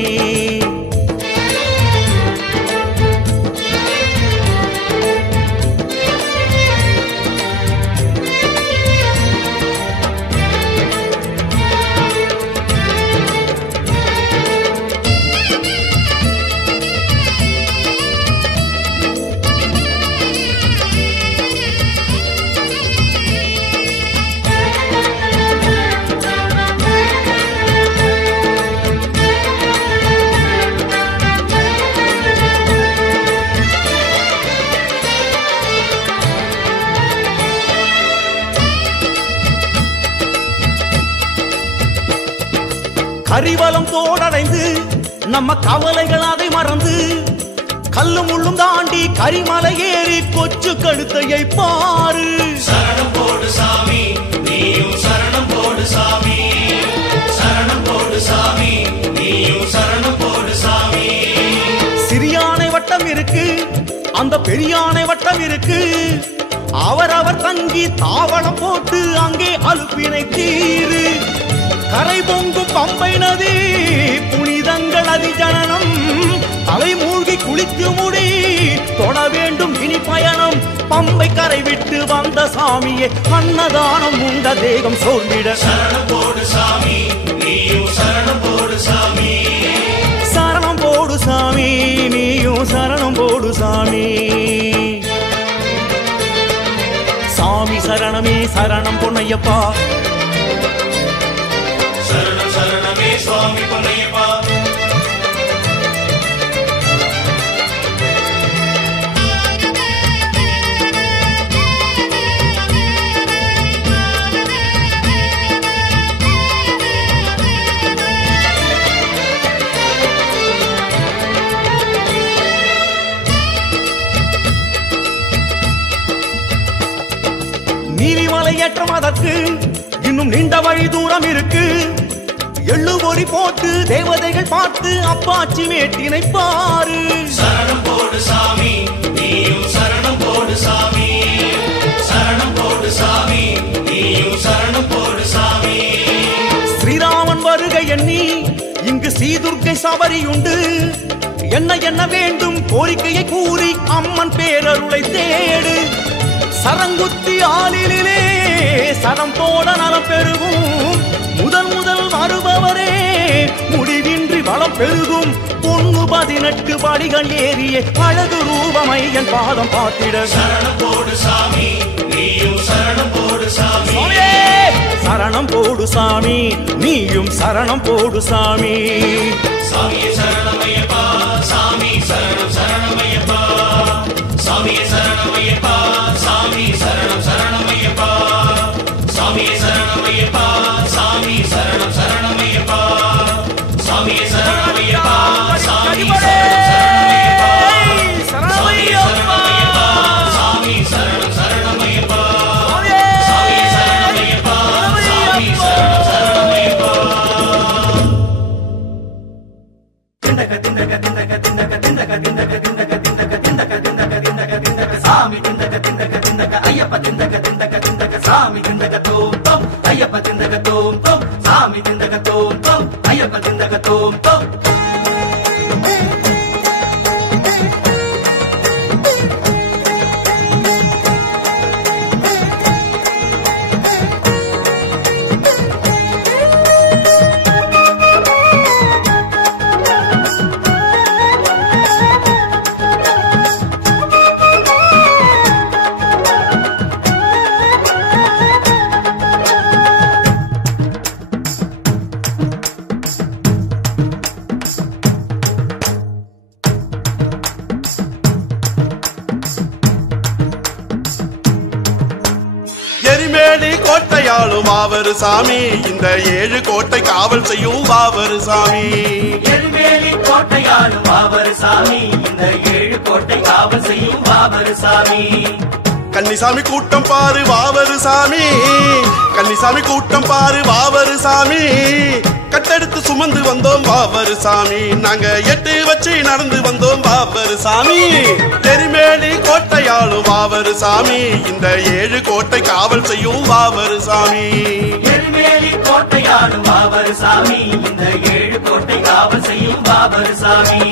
கரிவலம் தோடடைந்து நம்ம கவலைகள் அதை மறந்து கல்லும் முள்ளும் தாண்டி கரிமலை ஏறி கொச்சு கழுத்தையை பாரு சரணம் போடு சாமி நீயும் சரணம் போடு சாமி சரணம் போடு சாமி நீயும் சரணம் போடு சாமி சிறியானை வட்டம் இருக்கு அந்த பெரியானை வட்டம் இருக்கு அவரவர் தங்கி தாவளம் போட்டு அங்கே அலுப்பினை தீரு கரை பொங்கும் பம்பை நதி புனிதங்கள் அதிஜனனம் தலை மூழ்கி குளித்து முடி தொட வேண்டும் இனி பயணம் பம்பை கரை விட்டு வந்த சாமியே அன்னதானம் உண்ட தேகம் சோர்ந்திட சரணம் போடு சாமி நீயும் சரணம் போடு சாமி சரணம் போடு சாமி நீயும் சரணம் போடு சாமி சாமி சரணமே சரணம் பொன்னையப்பா சரணம் சரணமே சுவாமி பொன்னையப்பா நீலிமலை ஏற்றம் அதற்கு இன்னும் நீண்ட வழி தூரம் இருக்கு எள்ளு பொறி போட்டு தேவதைகள் பார்த்து அப்பாச்சி மேட்டினை பாரு சரணம் போடு சாமி நீயும் சரணம் போடு சாமி சரணம் போடு சாமி நீயும் சரணம் போடு சாமி ஸ்ரீராமன் வருகை எண்ணி இங்கு ஸ்ரீதுர்க்கை சபரியுண்டு என்ன என்ன வேண்டும் கோரிக்கையை கூறி அம்மன் பேரருளை தேடு சரங்குத்தி ஆளிலே சரம் போட நலம் பெருகும் முதல் முதல் வருபவரே முடிவின்றி வளம் பெருகும் பொண்ணு 18 படிகள் ஏறிய அழகு ரூபமையன் பாதம் பார்த்திட சரணம் போடு சாமி நீயும் சரணம் போடு சாமி சரணம் போடு சாமி நீயும் சரணம் போடு சாமி சாமியே சரணமையப்பா சாமி சரணம் சரணமையப்பா சாமியே சரணமையப்பா சாமி சரணம் சரணமையப்பா சாமியே சரணமையப்பா சாமி சரணம் சரணமையப்பா சாமியே சரணமையப்பா சாமி சரணம் சரணமையப்பா சாமியே சரணமையப்பா சாமி சரணம் சரணமையப்பா சாமியே சரணமையப்பா சாமி சரணம் சரணமையப்பா திண்டக திண்டக திண்டக திண்டக திண்டக திண்டக திண்டக திண்டக திண்டக திண்டக திண்டக திண்டக சாமி திண்டக திண்டக திண்டக ஐயப்ப திண்டக திண்டக திண்டக சாமி திண்டக தோம் தோம் ஐயப்ப திண்டக தோம் தோம் சாமி திண்டக தோம் தோம் ஐயப்ப திண்டக தோம் தோம் கோட்டையாளும் வாவரு சாமி இந்த 7 கோட்டை காவல் செய்யும் வாவரு சாமி எருமேலி கோட்டையாளும் வாவரு சாமி இந்த 7 கோட்டை காவல் செய்யும் வாவரு சாமி கன்னிசாமி கூட்டம் பாரு வாவரு சாமி கன்னிசாமி கூட்டம் பாரு வாவரு சாமி கட்டெடுத்து சுமந்து வந்தோம் வாவரு சாமி நாங்க 8 வச்சு நடந்து வந்தோம் வாவரு சாமி எருமேலி கோட்டையாளும் வாவரு சாமி இந்த 7 கோட்டை காவல் செய்யும் வாவரு சாமி எருமேலி கோட்டையாளும் வாவரு சாமி இந்த 7 கோட்டை காவல் செய்யும் வாவரு சாமி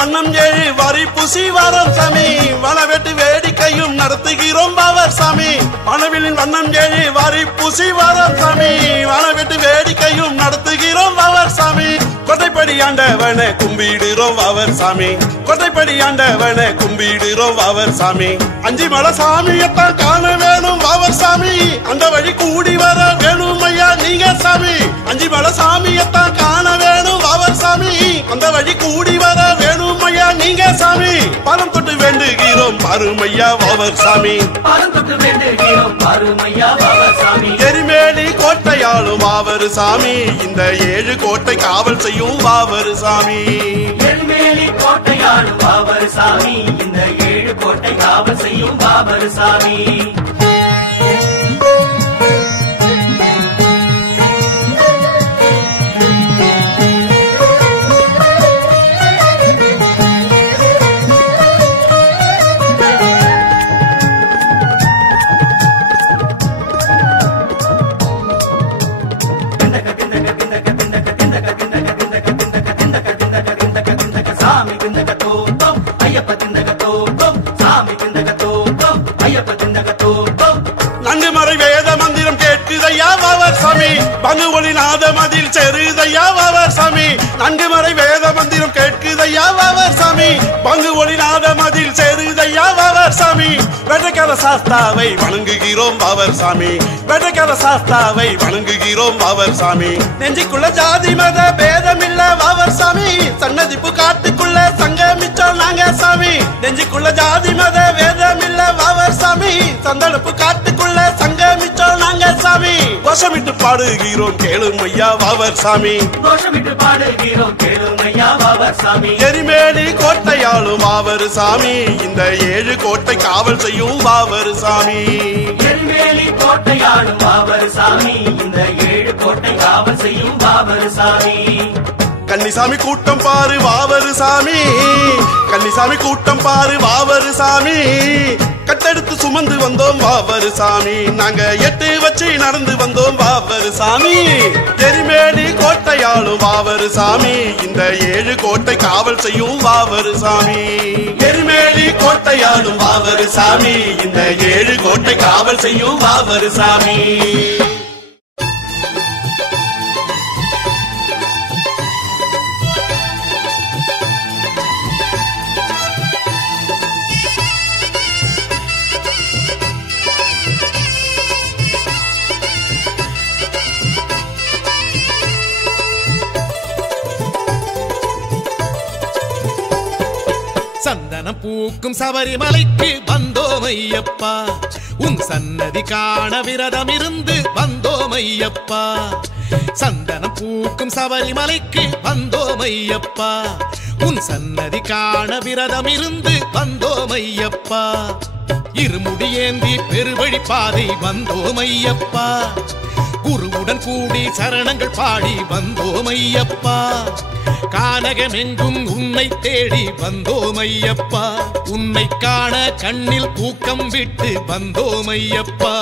வண்ணம் 7 வரி புசி வரம் சாமி வனவெட்டு வேடிக்கையும் நடத்துகிறோம் வாவர் சாமி வனவிலின் வண்ணம் 7 வரி புசி வரம் சாமி வனவெட்டு வேடிக்கையும் நடத்துகிறோம் வாவர் சாமி கொட்டைப்படி ஆண்டவனை கும்பிடுறோம் வாவர் சாமி கொட்டைப்படி ஆண்டவனை கும்பிடுறோம் வாவர் சாமி அஞ்சி மலை சாமியத்தான் காண வேணும் வாவர் சாமி அந்த வழி கூடி வர வேணும் ஐயா நீங்க சாமி அஞ்சி மலை சாமியத்தான் காண வேணும் வாவர் சாமி அந்த வழி கூடி வர வேணும் ஐயா நீங்க சாமி பணம் தொட்டு வேண்டுகிறோம் பருமையா வாவர் சாமி பணம் தொட்டு வேண்டுகிறோம் பருமையா வாவர் சாமி எருமேலி கோட்டையாளும் வாவரு சாமி இந்த 7 கோட்டை காவல் செய்யும் வாவரு சாமி எருமேலி கோட்டையாளும் வாவரு சாமி இந்த 7 கோட்டை காவல் செய்யும் வாவரு சாமி நன்குமறை வேத மந்திரம் கேட்குதையா வாவர் சாமி பங்கு ஒளி நாத மதில் செருதையா வாவர் சாமி நன்குமறை வேத மந்திரம் கேட்குதையா வாவர் சாமி பங்கு ஒளி நாத மதில் செருதையா வாவர் சாமி வெட்டக்கார சாஸ்தாவை வணங்குகிறோம் வாவர் சாமி வெட்டக்கார சாஸ்தாவை வணங்குகிறோம் வாவர் சாமி நெஞ்சுக்குள்ள ஜாதி மத பேதமில்ல வாவர் சாமி சன்னதிப்பு காட்டுக்குள்ள சங்கமிச்சோம் நாங்க சாமி நெஞ்சுக்குள்ள ஜாதி மத வேதமில்ல வாவர் சாமி சந்தனப்பு காட்டுக்குள்ள சங்கமிச்சோம் நாங்க சாமி கோஷமிட்டு பாடுகிறோம் கேளும் ஐயா வாவர் சாமி கோஷமிட்டு பாடுகிறோம் கேளும் ஐயா வாவர் சாமி எருமேலி கோட்டையாளும் வாவரு சாமி இந்த 7 கோட்டை காவல் செய்யும் வாவரு சாமி எருமேலி கோட்டையாளும் வாவரு சாமி இந்த 7 கோட்டை காவல் செய்யும் வாவரு சாமி கன்னிசாமி கூட்டம் பாரு வாவரு சாமி கன்னிசாமி கூட்டம் பாரு வாவரு சாமி கட்டெடுத்து சுமந்து வந்தோம் வாவரு சாமி நாங்க 8 வச்சு நடந்து வந்தோம் வாவரு சாமி எருமேலி கோட்டையாளும் வாவரு சாமி இந்த 7 கோட்டை காவல் செய்யும் வாவரு சாமி எருமேலி கோட்டையாளும் வாவரு சாமி இந்த 7 கோட்டை காவல் செய்யும் வாவரு சாமி சந்தனம் பூக்கும் சபரிமலைக்கு வந்தோம் ஐயப்பா உன் சன்னதி காண விரதம் இருந்து வந்தோம் ஐயப்பா சந்தனம் பூக்கும் சபரிமலைக்கு வந்தோம் ஐயப்பா உன் சன்னதி காண விரதம் இருந்து வந்தோம் ஐயப்பா இருமுடியேந்தி பெருவழி பாதை வந்தோம் ஐயப்பா குருவுடன் கூடி சரணங்கள் பாடி வந்தோம் ஐயப்பா கானகமெங்கும் உன்னை தேடி வந்தோம் ஐயப்பா உன்னை காண கண்ணில் தூக்கம் விட்டு வந்தோம் ஐயப்பா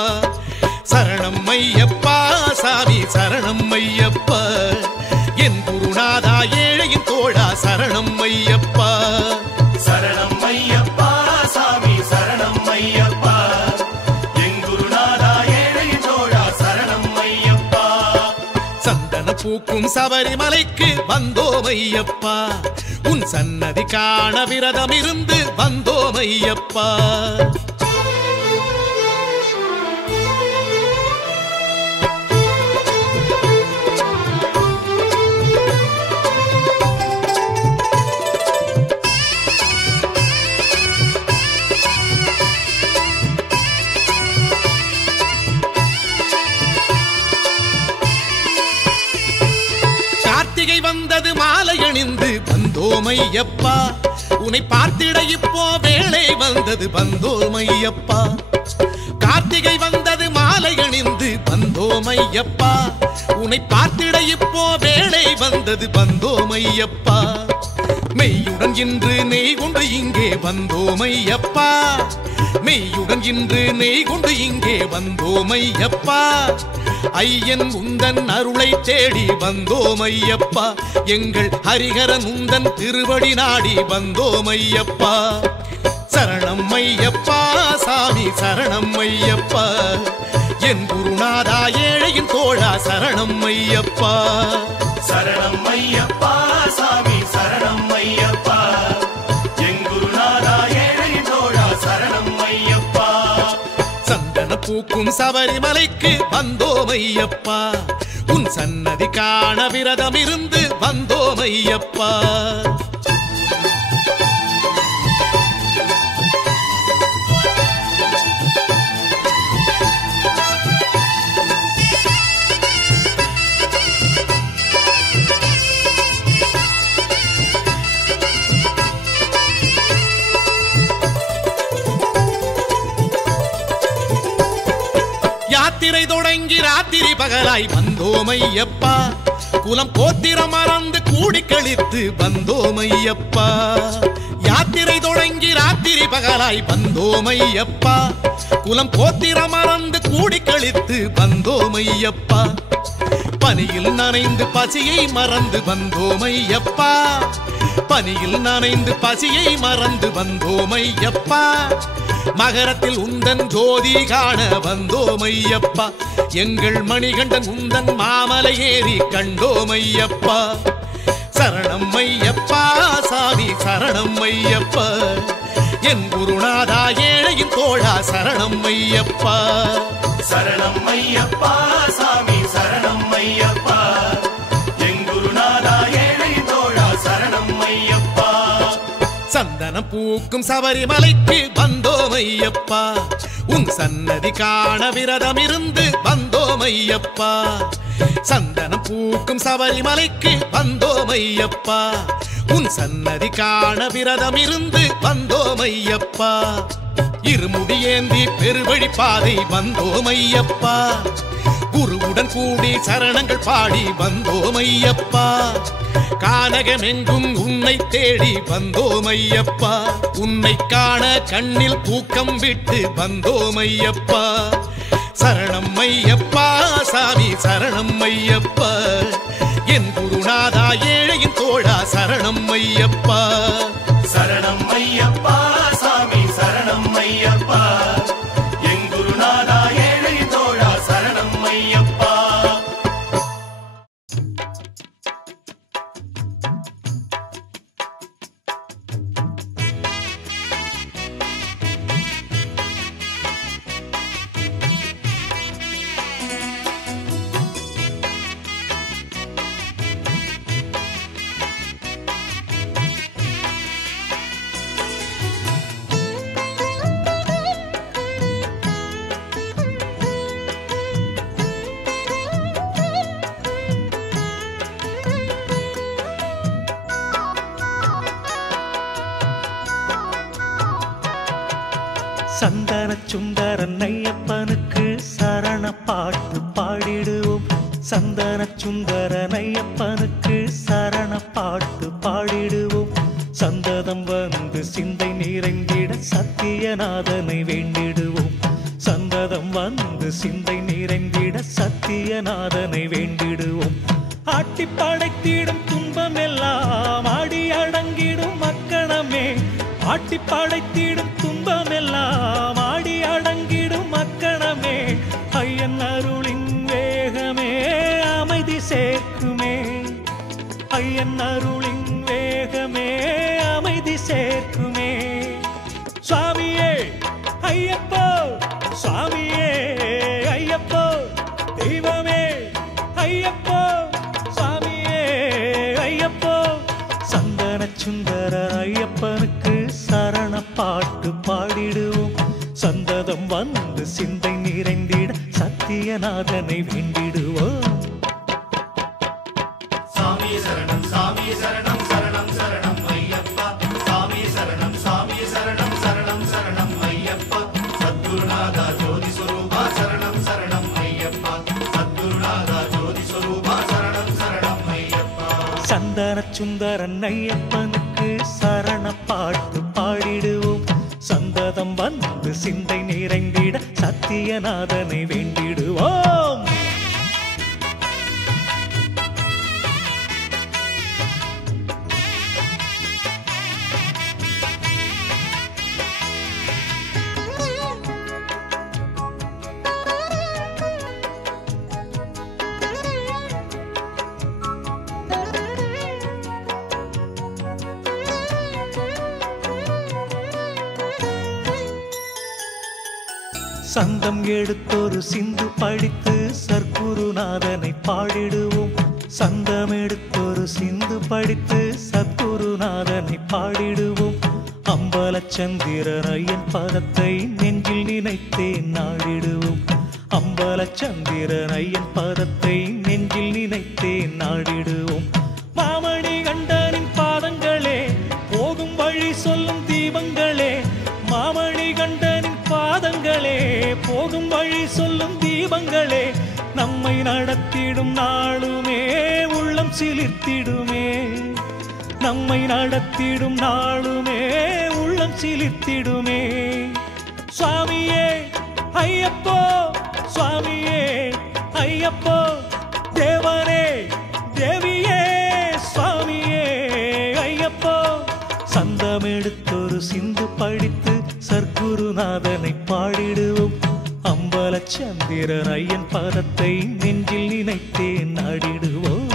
சரணம் ஐயப்பா சாமி சரணம் ஐயப்பா என் குருநாதா ஏழையின் தோழா சரணம் ஐயப்பா சரணம் ஐயப்பா சாமி சரணம் ஐயப்பா என் குருநாதா ஏழையின் தோழா சரணம் ஐயப்பா சந்தன பூக்கும் சபரிமலைக்கு வந்தோம் ஐயப்பா உன் சன்னதி காண விரதம் இருந்து வந்தோம் ஐயப்பா கார்த்திகை வந்தது மாலை அணிந்து வந்தோம் ஐயப்பா உன்னை பார்த்திட இப்போ வேளை வந்தது வந்தோம் ஐயப்பா கார்த்திகை வந்தது மாலை அணிந்து வந்தோம் ஐயப்பா உன்னை பார்த்திட இப்போ வேளை வந்தது வந்தோம் ஐயப்பா மெய்யுடன் இன்று நெய் கொண்டு இங்கே வந்தோம் ஐயப்பா மெய்யுடன் இன்று நெய் கொண்டு இங்கே வந்தோம் ஐயப்பா ஐயன் உந்தன் அருளை தேடி வந்தோம் ஐயப்பா எங்கள் ஹரிஹரன் உந்தன் திருவடி நாடி வந்தோம் ஐயப்பா சரணம் ஐயப்பா சாமி சரணம் ஐயப்பா என் குருநாதா ஏழையின் தோழா சரணம் ஐயப்பா சரணம் ஐயப்பா சாமி சரணம் ஐயப்பா என் குருநாதா ஏழை தோழா சரணம் ஐயப்பா சந்தன பூக்கும் சபரிமலைக்கு வந்தோம் ஐயப்பா உன் சன்னதி காண விரதம் இருந்து வந்தோம் ஐயப்பா யாத்திரை தொடங்கி ராத்திரி பகலாய் வந்தோம் ஐயப்பா குலம் கோத்திரம் மறந்து கூடி கழித்து வந்தோம் ஐயப்பா யாத்திரை தொடங்கி ராத்திரி பகலாய் வந்தோம் ஐயப்பா குலம் கோத்திரம் மறந்து கூடி கழித்து வந்தோம் ஐயப்பா பனியில் நனைந்து பசியை மறந்து வந்தோம் ஐயப்பா பனியில் நனைந்து பசியை மறந்து வந்தோம் ஐயப்பா மகரத்தில் உந்தன் ஜோதி காண வந்தோம் ஐயப்பா எங்கள் மணிகண்டன் உந்தன் மாமலை ஏறி கண்டோம் ஐயப்பா சரணம் ஐயப்பா சாமி சரணம் ஐயப்பா என் குருநாதா ஏழையின் தோழா சரணம் ஐயப்பா சரணம் ஐயப்பா சாமி சரணம் ஐயப்பா என் குருநாதா ஏழை தோழா சரணம் ஐயப்பா சந்தனம் பூக்கும் சபரிமலைக்கு வந்தோம் ஐயப்பா உன் சன்னதி காண விரதம் இருந்து வந்தோம் ஐயப்பா சந்தனம் பூக்கும் சபரிமலைக்கு வந்தோம் ஐயப்பா உன் சன்னதி காண விரதம் இருந்து வந்தோம் ஐயப்பா இருமுடியேந்தி பெருவழி பாதை வந்தோம் ஐயப்பா குருவுடன் கூடி சரணங்கள் பாடி வந்தோம் ஐயப்பா கானகமெங்கும் உன்னை தேடி வந்தோம் ஐயப்பா உன்னை காண கண்ணில் தூக்கம் விட்டு வந்தோம் ஐயப்பா சரணம் ஐயப்பா சாமி சரணம் ஐயப்பா என் குருநாதா ஏழையின் தோழா சரணம் ஐயப்பா சரணம் ஐயப்பா சாமி சரணம் ஐயப்பா என் குருநாதா ஏழை தோழா சரணம் ஐயப்பா சந்தன சுந்தரன் ஐயப்பனுக்கு சரண பாட்டு பாடிடுவோம் சந்தன சுந்தரன் ஐயப்பனுக்கு சரண பாட்டு பாடிடுவோம் சந்ததம் வந்து சிந்தை நிறைந்திட சத்தியநாதனை வேண்டிடுவோம் சந்ததம் வந்து சிந்தை நிறைந்திட சத்தியநாதனை வேண்டிடுவோம் ஆட்டி படைத்திடும் துன்பம் எல்லாம் ஆடி அடங்கிடும் மக்கணமே ஆட்டி படைத்திடும் துன்பம் எல்லாம் ஆடி அடங்கிடும் மக்கணமே ஐயன் அருளின் வேகமே அமைதி சேர்க்குமே சேர்க்குமே. சுவாமியே ஐயப்போ, சுவாமியே ஐயப்போ, தெய்வமே ஐயப்போ, சுவாமியே ஐயப்போ. சந்தன சுந்தர ஐயப்பனுக்கு சரண பாட்டு பாடிடுவோம். சந்ததம் வந்து சிந்தை நிறைந்திட சத்தியநாதனை வேண்டிடுவோம். சாமி சரணம் சாமி சரணம் சரணம் சரணம் ஐயப்பா. சாமி சரணம் சாமி சரணம் சரணம் சரணம் ஐயப்பா. சத்குருநாதா ஜோதி ஸ்வரூபா சரணம் சரணம் ஐயப்பா. சத்குருநாதா ஜோதி ஸ்வரூபா சரணம் சரணம் ஐயப்பா. சந்தன சுந்தரன் ஐயப்பனுக்கு சரண பாட்டு பாடிடுவோம். சந்ததம் வந்து சிந்தை நிறைந்திட சத்தியநாதனை வேண்டிடுவோம். சந்தம் எடுத்தொரு சிந்து படித்து சற்குருநாதனை பாடிடுவோம். சந்தம் எடுத்தொரு சிந்து படித்து சத்குருநாதனை பாடிடுவோம். அம்பலச்சந்திரன் ஐயன் பதத்தை நெஞ்சில் நினைத்தே நாடிடுவோம். அம்பலச்சந்திரன் ஐயன் பதத்தை நெஞ்சில் நினைத்தே நாடிடுவோம். மாமணி கண்டனின் பாதங்களே, போகும் வழி சொல்லும் தீபங்களே. மாமணி கண்டனின் பாதங்களே, போகும் வழி சொல்லும் தீபங்களே. நம்மை நடத்திடும் நாளுமே உள்ளம் சிலிர்த்திடுமே. நம்மை நடத்திடும் நாளுமே உள்ளம் சிலிர்த்திடுமே. சுவாமியே ஐயப்போ, சுவாமியே ஐயப்போ, தேவனே தேவியே சுவாமியே ஐயப்போ. சந்தம் எடுத்தொரு சிந்து படித்து சற்குருநாதனை பாடிடுவோம். அம்பலச்சந்திரன் ஐயன் பதத்தை நெஞ்சில் நினைத்தே நாடிடுவோம்.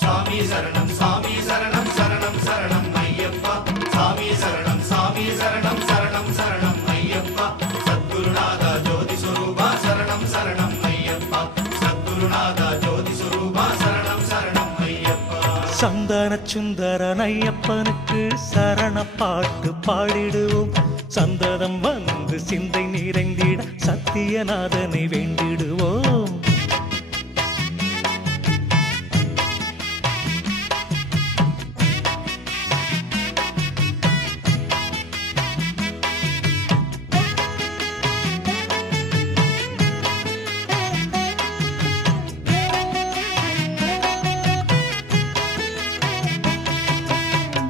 சாமி சரணம் சாமி சரணம் சரணம் சரணம் ஐயப்பா. சாமி சரணம் சாமி சரணம் சரணம் சரணம் ஐயப்பா. சத்குருநாதா ஜோதி ஸ்வரூபா சரணம் சரணம் ஐயப்பா. சத்குருநாதா ஜோதி ஸ்வரூபா சரணம் சரணம் ஐயப்பா. சந்தன சுந்தரன் ஐயப்பனுக்கு சரண பாட்டு பாடிடுவோம். சந்ததம் வந்து சிந்தை நிறைந்திட சத்தியநாதனை வேண்டிடுவோம்.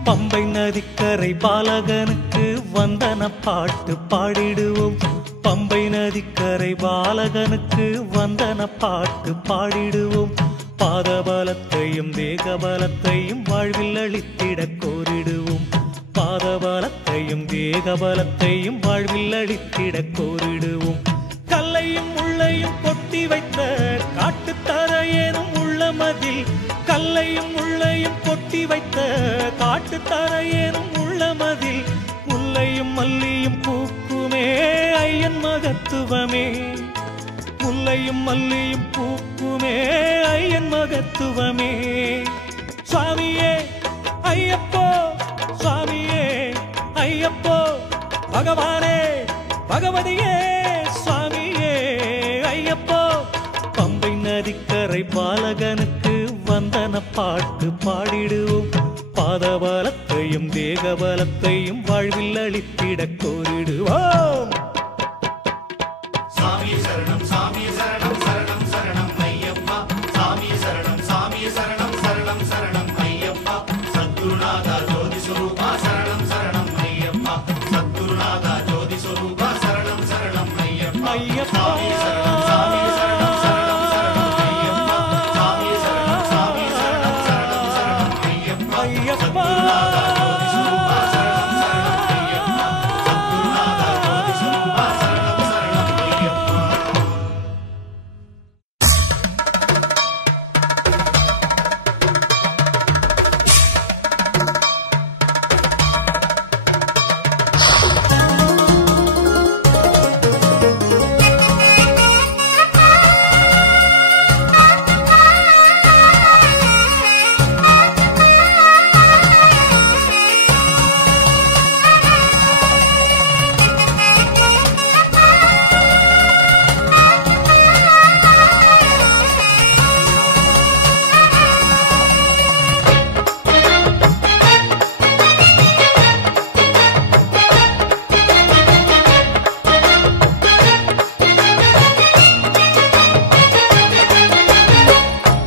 பம்பை நதிக்கரை பாலகனுக்கு வந்தன பாட்டு பாடிடுவோம். பம்பை நதிக்கரை பாலகனுக்கு வந்தன பாட்டு பாடிடுவோம். பாதபலத்தையும் தேகபலத்தையும் வாழ்வில் அளித்திட கோரிடுவோம். பாதபலத்தையும் தேகபலத்தையும் வாழ்வில் அளித்திட கோரிடுவோம். கல்லையும் முள்ளையும் கொட்டி வைத்த காட்டுத்தரையேனும் உள்ளமதில், கல்லையும் முள்ளையும் கொட்டி வைத்த காட்டுத்தரையேனும் உள்ளமதில். முல்லையும் மல்லியும் பூக்குமே ஐயன் மகத்துவமே. முல்லையும் மல்லியும் பூக்குமே ஐயன் மகத்துவமே. சுவாமியே ஐயப்போ, சுவாமியே ஐயப்போ, பகவானே பகவதியே சுவாமியே ஐயப்போ. பம்பை நதிக்கரை பாலகனுக்கு வந்தன பாட்டு பாடிடுவோம். பாதபலத்தையும் தேகபலத்தையும் வாழ்வில் அளித்திட கோரிடுவோம். சாமி சரணம் சாமி சரணம் சரணம் சரணம் ஐயப்பா. சாமி சரணம் சாமி சரணம் சரணம் சரணம் ஐயப்பா. சத்குருநாதா ஜோதி ஸ்வரூபா சரணம் சரணம் ஐயப்பா. சத்குருநாதா ஜோதி ஸ்வரூபா சரணம் சரணம் ஐயப்பா. ஐயப்பா. சாமி சரணம் சாமி சரணம் சரணம் சரணம் ஐயப்பா. சாமி சரணம் சாமி சரணம் சரணம் சரணம் ஐயப்பா. ஐயப்பா. சத்குருநாதா ஜோதி ஸ்வரூபா சரணம் சரணம் ஐயப்பா. சத்குருநாதா ஜோதி ஸ்வரூபா சரணம் சரணம் ஐயப்பா. ஐயப்பா. சாமி சரணம் சாமி சரணம் சரணம் சரணம் ஐயப்பா. சாமி சரணம் சாமி சரணம் சரணம் சரணம் ஐயப்பா. சத்குருநாதா ஜோதி ஸ்வரூபா சரணம் சரணம் ஐயப்பா. சத்குருநாதா ஜோதி ஸ்வரூபா சரணம் சரணம் ஐயப்பா.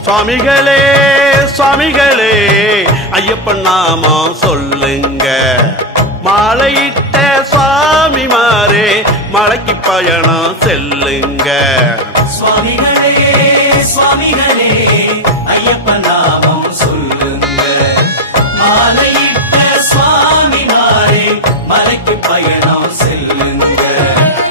சுவாமிகளே சுவாமிகளே ஐயப்பன் நாமம் சொல்லுங்க மாலையிட்ட சுவாமிமாரே மலைக்கு பயணம் செல்லுங்க சுவாமிகளே சுவாமிகளே ஐயப்பன் நாமம் சொல்லுங்க மாலையிட்ட சுவாமிமாரே மலைக்கு பயணம் செல்லுங்க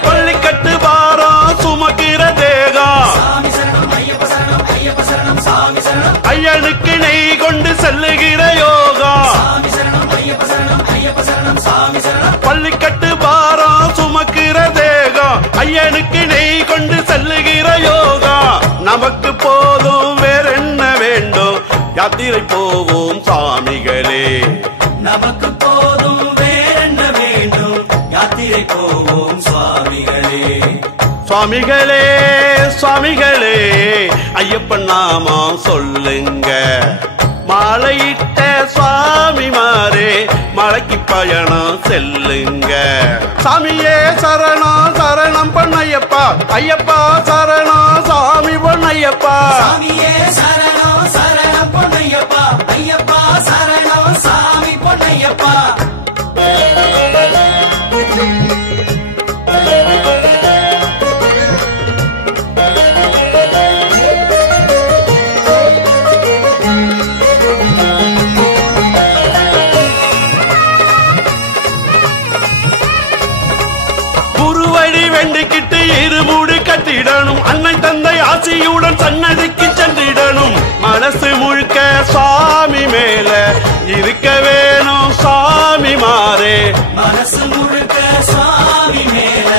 பள்ளிக்கட்டு பாரம் சுமக்கிற தேகம் சாமி சரணம் ஐயப்ப சரணம் ஐயப்ப சரணம் சாமி சரணம் ஐயனுக்கு நெய் கொண்டு செல்லுகிற யோகா சாமி சரணம் ஐயப்ப சரணம் ஐயப்ப சரணம் சாமி சரணம் பள்ளிக்கட்டு பாரம் சுமக்கிற தேகம் ஐயனுக்கு நெய் கொண்டு செல்லுகிற யோகா நமக்கு போதும் வேறென்ன வேண்டும் யாத்திரை போவோம் சாமிகளே நமக்கு போதும் வேறென்ன வேண்டும் யாத்திரை போவோம் சுவாமிகளே சுவாமிகளே சுவாமிகளே ஐயப்பன் நாமம் சொல்லுங்க மாலையிட்ட சுவாமிமாரே மலைக்கு பயணம் செல்லுங்க சாமியே சரணம் சரணம் பொன்னையப்பா ஐயப்பா சரணம் சாமி பொன்னையப்பா சாமியே சரணம் சரணம் பொன்னையப்பா ஐயப்பா சரணம் சாமி பொன்னையப்பா குருவடி வெண்டிக்கிட்டு இருமூடு கட்டிடணும் அன்னை தந்தை ஆசியுடன் சன்னதிக்கு சென்றிடணும் மனசு முழுக்க சாமி மேல இருக்க வேணும் சாமி மாறே மனசு முழுக்க சுவாமி மேல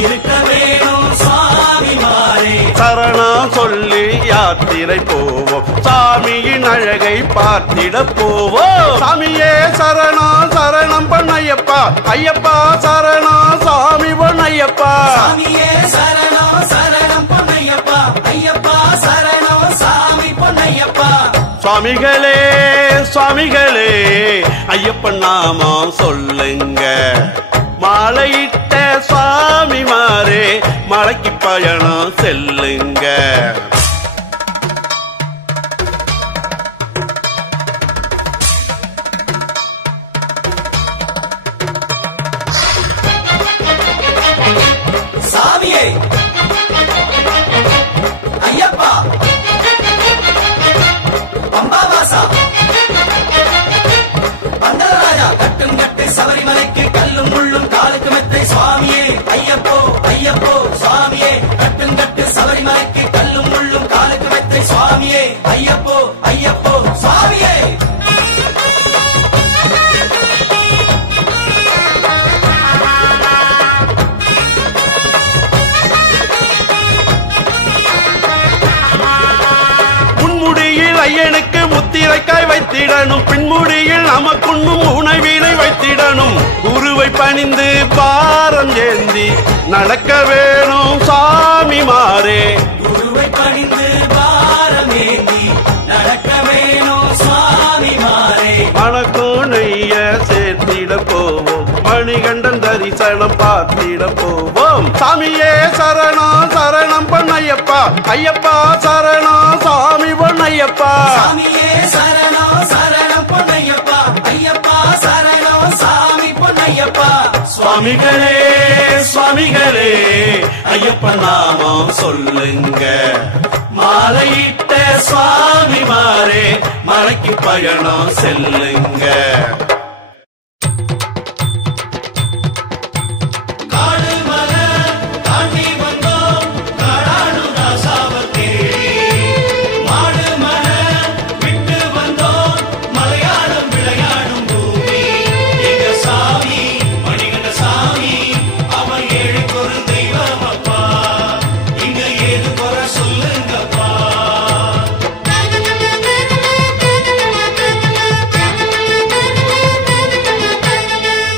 இருக்க வேணும் சுவாமி மாறே சரணம் சொல்லி யாத்திரை போவோம் சாமியின் அழகை பார்த்திட போவோம் சாமியே சரணம் சரணம் பொன்னையப்பா ஐயப்பா சரணம் சாமி பொன்னையப்பா சாமியே சரணம் சரணம் பொன்னையப்பா ஐயப்பா சரணம் சாமி பொன்னையப்பா சுவாமிகளே சுவாமிகளே ஐயப்பன் நாமம் சொல்லுங்க மாலையிட்ட சுவாமிமாரே மலைக்கு பயணம் செல்லுங்க சாமியே ஐயப்பா பம்பாவாசா பந்தலராஜா கட்டும் கட்டு சபரிமலைக்கு கல்லும் முள்ளும் காலுக்கு மெத்தை சுவாமியே ஐயப்போ ஐயப்போ சுவாமியே கட்டும் கட்டு சபரிமலைக்கு கல்லும் முள்ளும் காலுக்கு மெத்தை சுவாமியே ஐயப்போ ஐயப்போ சுவாமியே முன்முடியில் ஐயனுக்கு முத்திரைக்காய் வைத்திடணும் பின்முடியில் நமக்குண்ணும் உணவினை வைத்திடணும் குருவை பணிந்து பாரம் ஏந்தி நடக்க வேணும் சாமி மாறே குருவை பணிந்து பாரமேந்தி நடக்க வேணும் சுவாமி மாறே மணக்கும் நெய்ய சேர்த்திட போவோம் மணிகண்டன் தரிசனம் பார்த்திட போவோம் சாமியே சரணம் சரணம் பொன்னையப்பா ஐயப்பா சரணம் சாமி பொன்னையப்பா சாமியே சரணம் சரணம் பொன்னையப்பா ஐயப்பா சரணம் சாமி பொன்னையப்பா சுவாமிகளே சுவாமிகளே ஐயப்பன் நாமம் சொல்லுங்க மாலையிட்ட சுவாமிமாரே மலைக்கு பயணம் செல்லுங்க காடு மலை தாண்டி வந்தோம் காடாடு ராசாவை தேடி மாடு மலை விட்டு வந்தோம் மலையாளம் விளையாடும் பூமி எங்க சாமி மணிகண்ட சாமி அவன் ஏழுக்கு ஒரு தெய்வம் அப்பா இங்க ஏது குறை சொல்லுங்கப்பா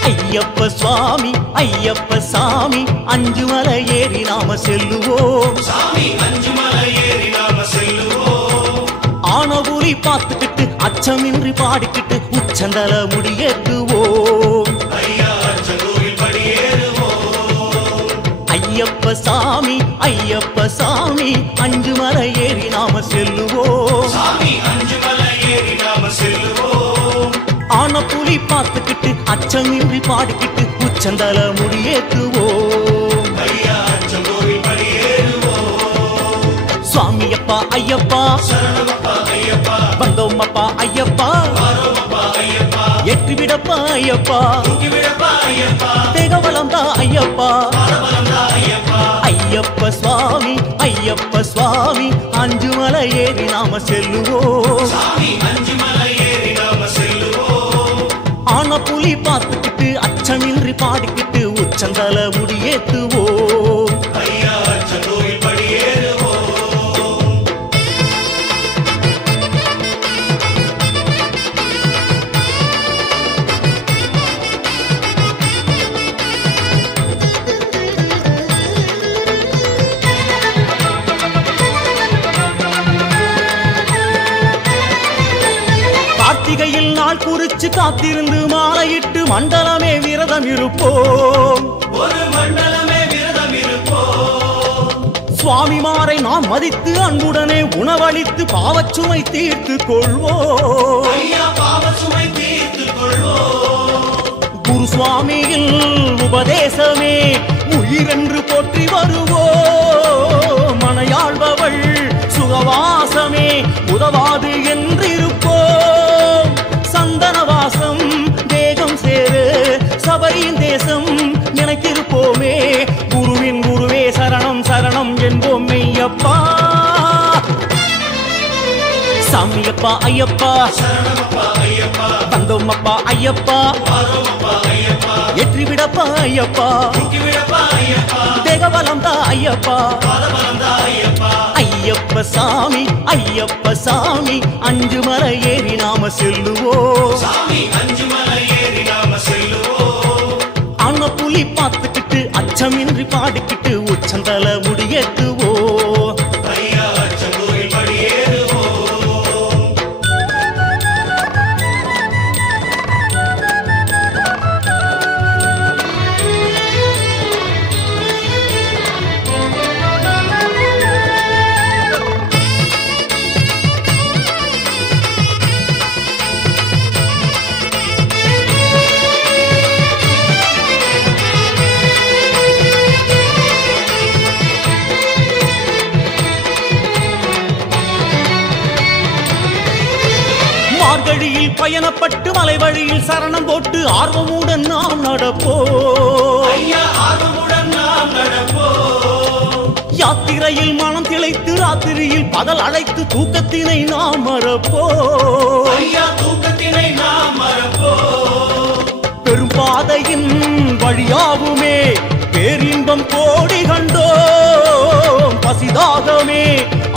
ஐயப்ப சுவாமி ஐயப்ப சாமி அஞ்சு மலை ஏறி நாம செல்லுவோம் சாமி அஞ்சு மலை ஏறி நாம செல்லுவோம் ஆனபுரி பார்த்துக்கிட்டு அச்சமின்றி பாடிக்கிட்டு உச்சந்தல முடியேற்றுவோம் ஐயா அச்சங்கோவில் படியேறுவோம் ஐயப்ப சாமி ஐயப்ப சாமி அஞ்சு மலை ஏறி நாம செல்லுவோம் சாமி அஞ்சு மலை ஏறி நாம செல்லுவோம் ஆன புலி பார்த்துக்கிட்டு அச்சமின்றி பாடிக்கிட்டு உச்சந்தல முடியேற்றுவோம் ஐயா அச்சங்கோவில் படியேறுவோம் சுவாமி அப்பா ஐயப்பா சரணமப்பா ஐயப்பா வந்தோம் அப்பா ஐயப்பா வாரோமப்பா ஐயப்பா எட்டு விடப்பா ஐயப்பா தூக்கி விடப்பா ஐயப்பா தேகவலம் தான் ஐயப்பா பாரபலம் தான் ஐயப்பா ஐயப்ப சுவாமி அஞ்சு மலை ஏறி நாம செல்லுவோம் சாமி அஞ்சு மலை ஏறி நாம செல்லுவோம் ஆன புலி பார்த்துக்கிட்டு அச்சமின்றி பாடிக்கிட்டு உச்சந்தல முடியேற்றுவோம் ஐயா அச்சங்கோவில் படியேறுவோம் கார்த்திகையில் நாள் குறிச்சு காத்திருந்து மாலையிட்டு மண்டலமே விரதம் இருப்போம் ஒரு மண்டலமே விரதம் இருப்போம் சுவாமிமாரை நாம் மதித்து அன்புடனே உணவளித்து பாவச்சுமை தீர்த்து கொள்வோம் ஐயா பாவ சுமை தீர்த்து கொள்வோம் குரு சுவாமியில் உபதேசமே உயிரென்று போற்றி வருவோம் மனையாள்பவள் சுகவாசமே உதவாது என்றிருப்போம் சந்தனவாசம் தேகம் சேரு சபையின் தேசம் நினைத்திருப்போமே குருவே சரணம் சரணம் என்போம் மெய்யப்பா சாமியப்பா ஐயப்பா சரணமப்பா ஐயப்பா வந்தோம் அப்பா ஐயப்பா வாரோமப்பா ஐயப்பா எற்றி விடப்பா ஐயப்பா தூக்கி விடப்பா ஐயப்பா தேகபலம் தான் ஐயப்பா பாரபலம் தான் ஐயப்பா ஐயப்ப சாமி அஞ்சு மலை ஏறி நாம செல்லுவோம் சாமி அஞ்சு மலை ஏறி நாம செல்லுவோம் ஆன புலி பார்த்துக்கிட்டு அச்சமின்றி பாடிக்கிட்டு உச்சந்தல முடியேற்றுவோம் ஐயா அச்சங்கோவில் படியேறுவோம் மார்கழியில் பயணப்பட்டு மலை வழியில் சரணம் போட்டு ஆர்வமுடன் நாம் நடப்போம் ஐயா ஆர்வமுடன் நாம் நடப்போம் யாத்திரையில் மனம் திளைத்து ராத்திரியில் பகல் அழைத்து தூக்கத்தினை நாம் மறப்போம் ஐயா தூக்கத்தினை நாம் மறப்போம் பெரும் பாதையின் வழியாவுமே பேரின்பம் கோடி கண்டோம் பசிதாகமே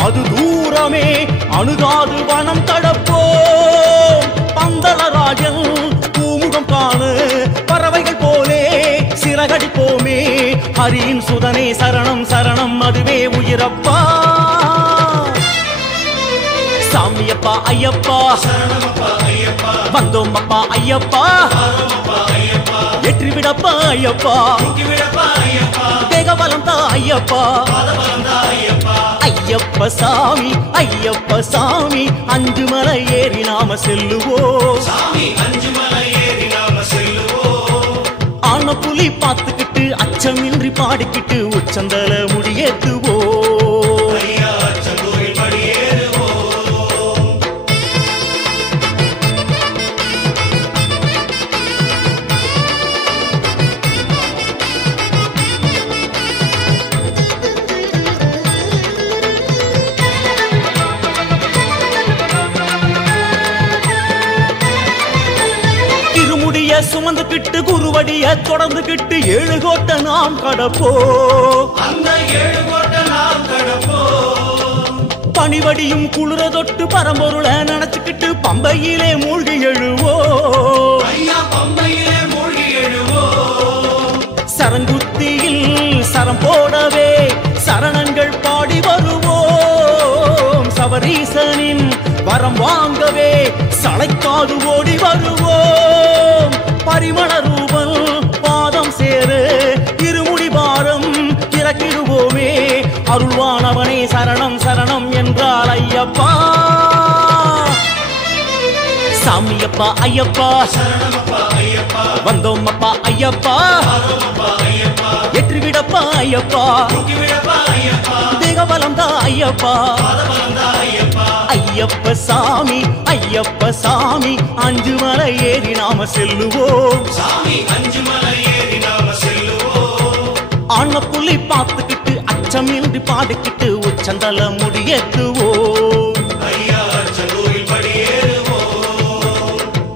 அது தூரமே அணுகாது வனம் கடப்போம் பந்தளராஜன் பூமுகம் காண பறவைகள் போலே சிறகடிப்போமே ஹரியின் சுதனே சரணம் சரணம் அதுவே உயிரப்பா சாமியப்பா ஐயப்பா சரணமப்பா ஐயப்பா வந்தோம் அப்பா ஐயப்பா வாரோமப்பா ஐயப்பா எற்றி விடப்பா ஐயப்பா தூக்கி விடப்பா ஐயப்பா தேகபலம் தான் ஐயப்பா பாரபலம் தான் ஐயப்பா ஐயப்ப சாமி அஞ்சு மலை ஏறி நாம செல்லுவோம் சாமி அஞ்சு மலை ஏறி நாம செல்லுவோம் ஆன புலி பார்த்துக்கிட்டு அச்சமின்றி பாடிக்கிட்டு உச்சந்தல முடியேற்றுவோம் ஐயா அச்சங்கோவில் படியேறுவோம் திருமுடிய சுமந்துக்கிட்டு குருவடிய தொடர்ந்துகிட்டு 7 கோட்டை நாம் கடப்போம் அந்த 7 கோட்டை நாம் கடப்போம் பனிவடியும் குளிர தொட்டு பரம்பொருளை நினைச்சுக்கிட்டு பம்பையிலே மூழ்கி எழுவோம் ஐயா பம்பையிலே மூழ்கி எழுவோம் சரங்குத்தியில் சரம் போடவே சரணங்கள் பாடி வருவோம் சபரீசனின் வரம் வாங்கவே சளைக்காது ஓடி வருவோம் பரிமள ரூபன் பாதம் சேரு இருமுடி பாரம் சாமியப்பா ஐயப்பா சரணமப்பா ஐயப்பா வந்தோம் அப்பா ஐயப்பா பாரோமப்பா ஐயப்பா ஏற்றிவிடப்பா ஐயப்பா தூக்கிவிடப்பா ஐயப்பா தேகபலம் தான் ஐயப்பா பாதபலந்தா ஐயப்பா ஐயப்ப சாமி ஐயப்ப சாமி அஞ்சு மலை ஏறி நாம செல்லுவோம் சாமி அஞ்சு மலை ஏறி நாம செல்லுவோம் ஆன்ம புள்ளி பார்த்துக்கிட்டு அச்சமின்றி பாடிக்கிட்டு உச்சந்தல முடியேற்றுவோம் ஐயா அச்சங்கோயில் படியேறுவோம்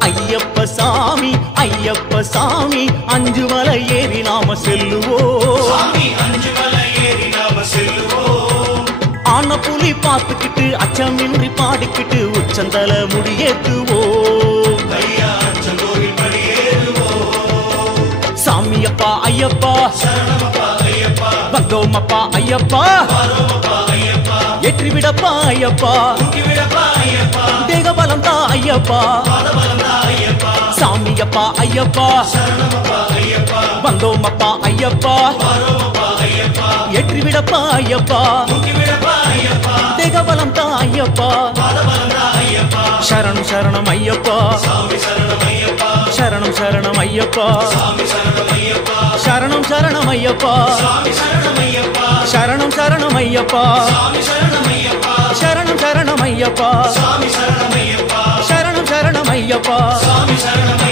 ஐயப்ப சாமி அஞ்சு மலை ஏறி நாம செல்லுவோம் சாமி அஞ்சு மலை ஏறி நாம செல்லுவோம் ஆன புலி பார்த்துக்கிட்டு அச்சமின்றி பாடிக்கிட்டு உச்சந்தல முடியேற்றுவோம் ஐயா அச்சங்கோயில் படியேறுவோம் சாமியப்பா ஐயப்பா சரணமப்பா ஐயப்பா வந்தோம் அப்பா ஐயப்பா பாரோமப்பா ஐயப்பா ஏற்றிவிடப்பா ஐயப்பா தூக்கிவிடப்பா ஐயப்பா தேகபலம் தான் ஐயப்பா பாதபலந்தா ஐயப்பா சாமியப்பா ஐயப்பா சரணமப்பா ஐயப்பா வந்தோம் அப்பா ஐயப்பா பாரோமப்பா ஐயப்பா ஏற்றிவிடப்பா ஐயப்பா தூக்கிவிடப்பா ஐயப்பா தேகபலம் தான் ஐயப்பா பாதபலந்தா ஐயப்பா சரணம் சரணம் ஐயப்பா சாமி சரணம் ஐயப்பா சரணம் சரணம் ஐயப்பா சாமி சரணம் ஐயப்பா சரணம் சரணம் ஐயப்பா சாமி சரணம் ஐயப்பா சரணம் சரணம் ஐயப்பா சாமி சரணம் ஐயப்பா சரணம் சரணம் ஐயப்பா சாமி சரணம் ஐயப்பா சரணம் சரணம் ஐயப்பா சாமி சரணம்